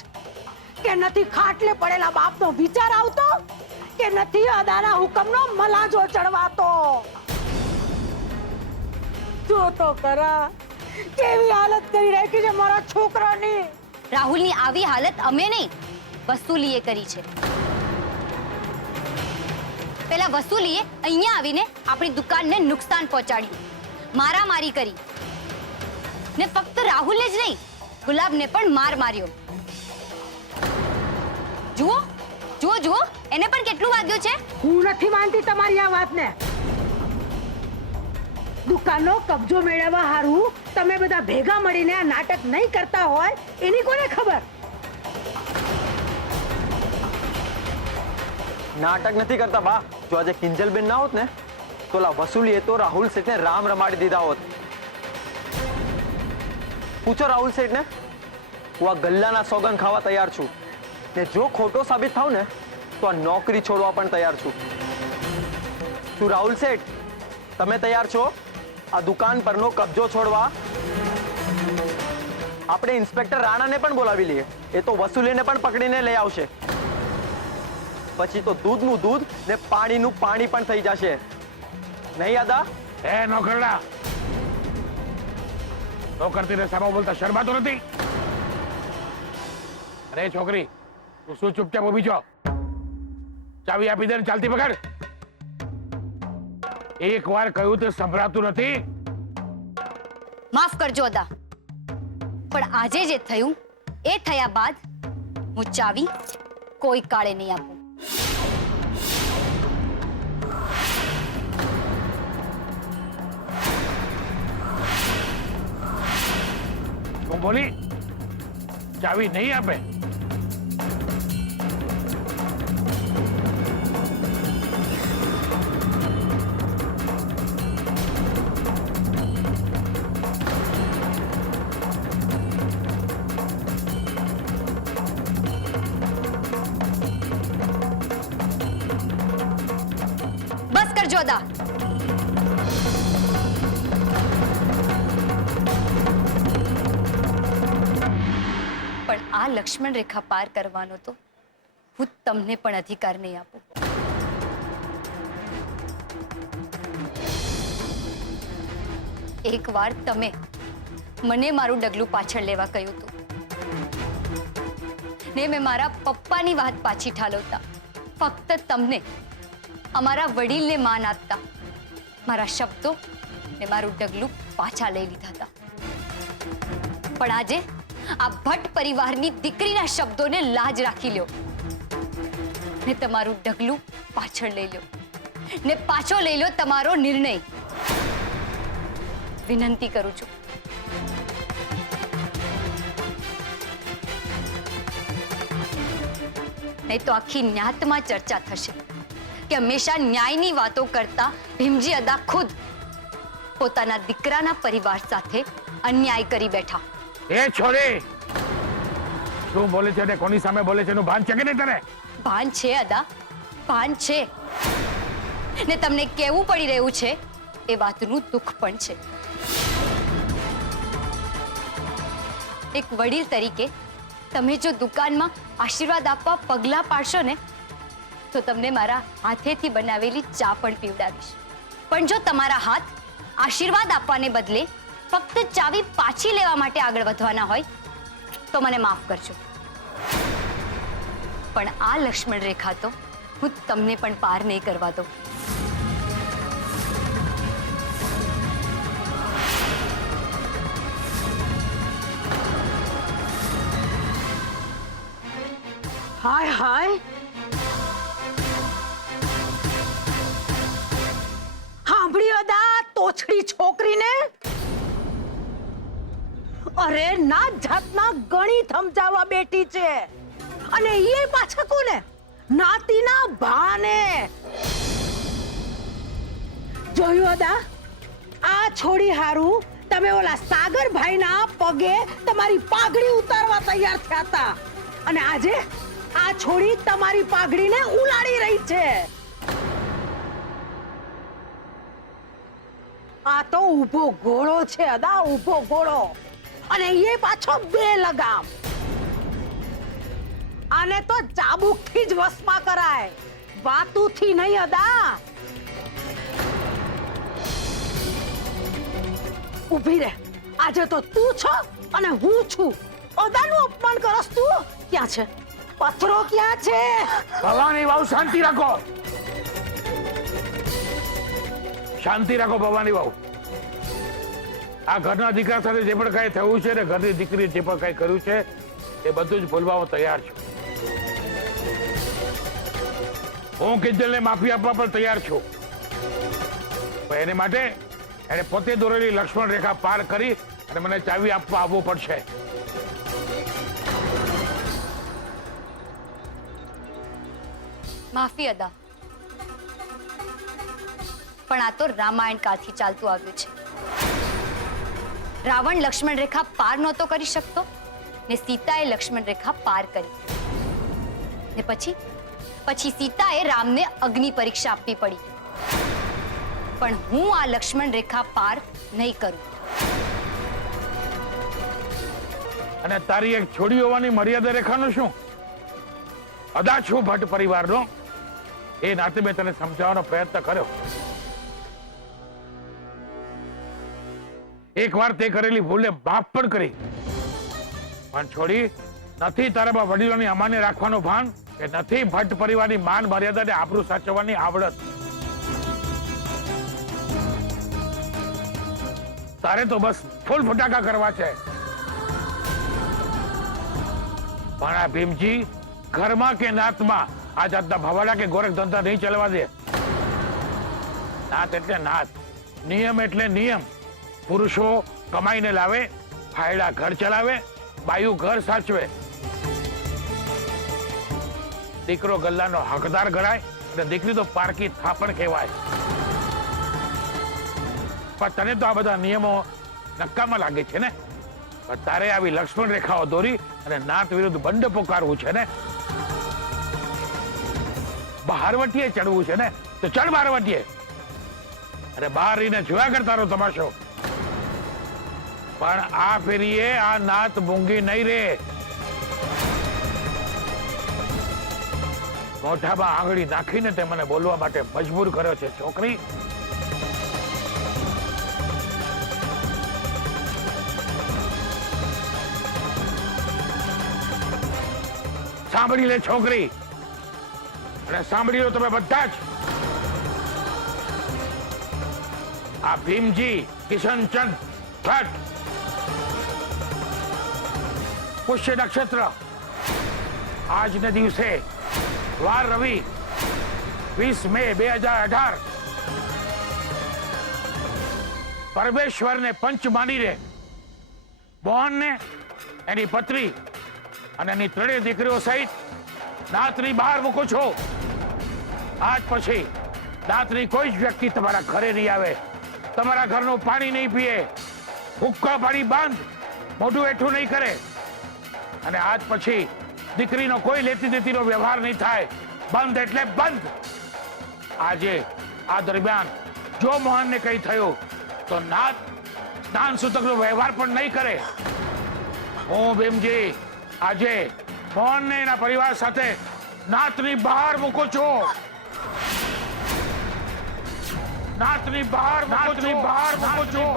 કે નથી ખાટલે પડેલા બાપનો વિચાર આવતો કે નથી અદાના હુકમનો મલાજો ચડવાતો. જો તો ખરા કેવી હાલત કરી રાખી છે મારા છોકરાની. રાહુલની આવી હાલત અમે નહીં, વસૂલીએ કરી છે. પેલા વસૂલીએ અહીંયા આવીને આપણી દુકાનને નુકસાન પહોંચાડ્યું, મારામારી કરી ને ફક્ત રાહુલે જ નહીં, ગુલાબને પણ માર્યો. જુઓ જુઓ જુઓ, એને પણ કેટલું વાગ્યું છે. હું નથી માનતી તમારી આ વાતને. દુકાનનો કબજો મેળવવા હારું તમે બધા ભેગા મળીને આ નાટક નહીં કરતા હોય એની કોને ખબર? નાટક નથી કરતા બા. જો આજે કિંજલબેન ના હોત ને તો વસૂલીએ તો રાહુલ શેઠને રામ રમાડી દીધા હોત. પૂછો રાહુલ શેઠને, હું આ ગલ્લાના સોગન ખાવા તૈયાર છું ને જો ખોટો સાબિત થાવ ને તો આ નોકરી છોડવા પણ તૈયાર છું. શું રાહુલ શેઠ, તમે તૈયાર છો આ દુકાન પરનો કબજો છોડવા? આપણે ઇન્સ્પેક્ટર રાણાને પણ બોલાવી લઈએ, એ તો વસૂલીને પણ પકડીને લઈ આવશે. પછી તો દૂધનું દૂધ ને પાણીનું પાણી પણ થઈ જશે, નહીં અદા? એ નોકરડા, નોકરતીને સામો બોલતા શરમાતો નથી? અરે છોકરી, તું શું ચૂપચાપ ઊભી છો? ચાવી આપી દે ને ચાલતી પકડ. એક વાર કહ્યું તો સંભળાતું નથી? માફ કરજો અદા, પણ આજે જે થયું એ થયા બાદ હું ચાવી કોઈ કાળે નહીં આપું. હું બોલી ચાવી નહીં આપે? બસ કરજો અદા. પણ આ લક્ષ્મણ રેખા પાર કરવાનો તો હું તમને પણ અધિકાર નહીં આપું. એકવાર તમે મને મારું ડગલું પાછળ લેવા કહ્યું હતું ને મેં મારા પપ્પાની વાત પાછી ઠાલવતા ફક્ત તમને અમારા વડીલને માન આપતા મારા શબ્દો ને મારું ડગલું પાછા લઈ લીધા હતા. પણ આજે આ ભટ્ટ પરિવારની દીકરીના શબ્દોને લાજ રાખી લ્યો ને તમારું ડગલું પાછળ લઈ લ્યો ને પાછો લઈ લો તમારો નિર્ણય. વિનંતી કરું છું. નહીં તો આખી ન્યાતમાં ચર્ચા થશે કે હંમેશા ન્યાયની વાતો કરતા ભીમજી અદા ખુદ પોતાના દીકરાના પરિવાર સાથે અન્યાય કરી બેઠા. એ છોરી, શું બોલે છે ને કોની સામે બોલે છે એનું ભાન છે કે નહીં તને? ભાન છે અદા, ભાન છે ને તમને કેવું પડી રહ્યું છે એ વાતનું દુઃખ પણ છે. એક વડીલ તરીકે તમે જો દુકાનમાં આશીર્વાદ આપવા પગલાં પાડશો ને તો તમને મારા હાથેથી બનાવેલી ચા પણ પીવડાવીશ. પણ જો તમારા હાથ આશીર્વાદ આપવાને બદલે ફક્ત ચાવી પાછી લેવા માટે આગળ વધવાના હોય તો મને માફ કરજો. પણ આ લક્ષ્મણ રેખા તો હું તમને પણ પાર નહીં કરવા દઉં. હાય હાય, સાંભળી અદા તોછડી છોકરીને? અરે ના જાતના ગણી સમજાવવા બેઠી છે અને એ પાછા કોને? નાતીના ભાને. જોયું અદા, આ છોડી હારું તમે ઓલા સાગરભાઈના પગે તમારી પાઘડી ઉતારવા તૈયાર થયા હતા અને આજે આ છોડી તમારી પાઘડીને ઉલાડી રહી છે. આ તો ઊભો ઘોડો છે અદા, ઊભો ઘોડો, અને એ પાછો બે લગામ. આને તો ચાબુકથી જ વશમાં કરાય, વાતુથી નહીં અદા. ઊભી રહે, આજે તો તું છો અને હું છું. અદાનું અપમાન કરસ તું? ક્યાં છે પથરો? ક્યાં છે? ભવાની વાવ, શાંતિ રાખો, શાંતિ રાખો ભવાની વાવ. આ ઘરના દીકરા સાથે જે પણ કઈ થયું છે ને ઘરની દીકરી જે પણ કઈ કર્યું છે એ બધું જ ભૂલવા હું તૈયાર છું. હું કિંજલને માફી આપવા પણ તૈયાર છું. પણ એને માટે એને પોતે દોરેલી લક્ષ્મણ રેખા પાર કરી અને મને ચાવી આપવા આવવું પડશે. માફી અદા, પણ આ તો રામાયણ કાળથી ચાલતું આવ્યું છે. રાવણ લક્ષ્મણ રેખા પાર નહોતો કરી શકતો ને સીતાએ લક્ષ્મણ રેખા પાર કરી ને પછી સીતાએ રામને અગ્નિ પરીક્ષા આપવી પડી. પણ હું આ લક્ષ્મણ રેખા પાર નહીં કરું. અને તારી એક છોડી હોવાની મર્યાદા રેખાનું શું? અદા છું ભટ્ટ પરિવારનો, એ નાતે મેં તને સમજાવવાનો પ્રયત્ન કર્યો. એકવાર તે કરેલી ભૂલને માફ પણ કરી, પણ છોડી નથી તારામાં વડીલોની અમાન્ય રાખવાનું ભાન કે નથી ભટ્ટ પરિવારની માન મર્યાદાને આબરૂ સાચવવાની આવડત. તારે તો બસ ફૂલ ફટાકા કરવા છે. પણ આ ભીમજી ઘરમાં કે નાતમાં આ જાતના ભવાડા કે ગોરખ ધંધા નહીં ચલાવવા દે. નાત એટલે નાત, નિયમ એટલે નિયમ. પુરુષો કમાઈને લાવે, ફાયડા ઘર ચલાવે, બાયુ ઘર સાચવે. દીકરો ગલ્લાનો હકદાર ગણાય અને દીકરી તો પારકી થાપણ કહેવાય. પણ તને તો આ બધા નિયમો નક્કામાં લાગે છે ને. પણ તારે આવી લક્ષ્મણ રેખાઓ દોરી અને નાત વિરુદ્ધ બંડ પોકારવું છે ને. બહારવટીએ ચડવું છે ને તો ચડ બહારવટીએ. અરે બહાર રહીને જોયા કરતા રહો તમાશો. પણ આ ફેરીએ આ નાત મૂંગી નહીં રે. મોઢામાં આંગળી નાખીને તે મને બોલવા માટે મજબૂર કર્યો છે છોકરી. સાંભળી લે છોકરી, અને સાંભળી લો તમે બધા જ. આ ભીમજી કિશનચંદ ભટ્ટ, પુષ્ય નક્ષત્ર, આજને દિવસે, વાર રવિ, 20 મે 2018, પરમેશ્વરને પંચ માનીને મોહનને, એની પત્ની અને એની ત્રણેય દીકરીઓ સહિત નાતની બહાર મૂકો છો. આજ પછી નાતની કોઈ જ વ્યક્તિ તમારા ઘરે નહીં આવે, તમારા ઘરનું પાણી નહીં પીએ, હુક્કા પાણી બંધ, મોઢું એઠું નહીં કરે. અને આજ પછી દીકરીનો કોઈ લેતી દેતીનો વ્યવહાર નહીં થાય. બંધ એટલે બંધ. આજે આ દરમિયાન જો મોહનને કંઈ થયું તો નાત સ્નાન સૂતકનો વ્યવહાર પણ નહીં કરે. હું ભીમજી આજે મોહનને એના પરિવાર સાથે નાતની બહાર મૂકું છું. નાતની બહાર મૂકું છું.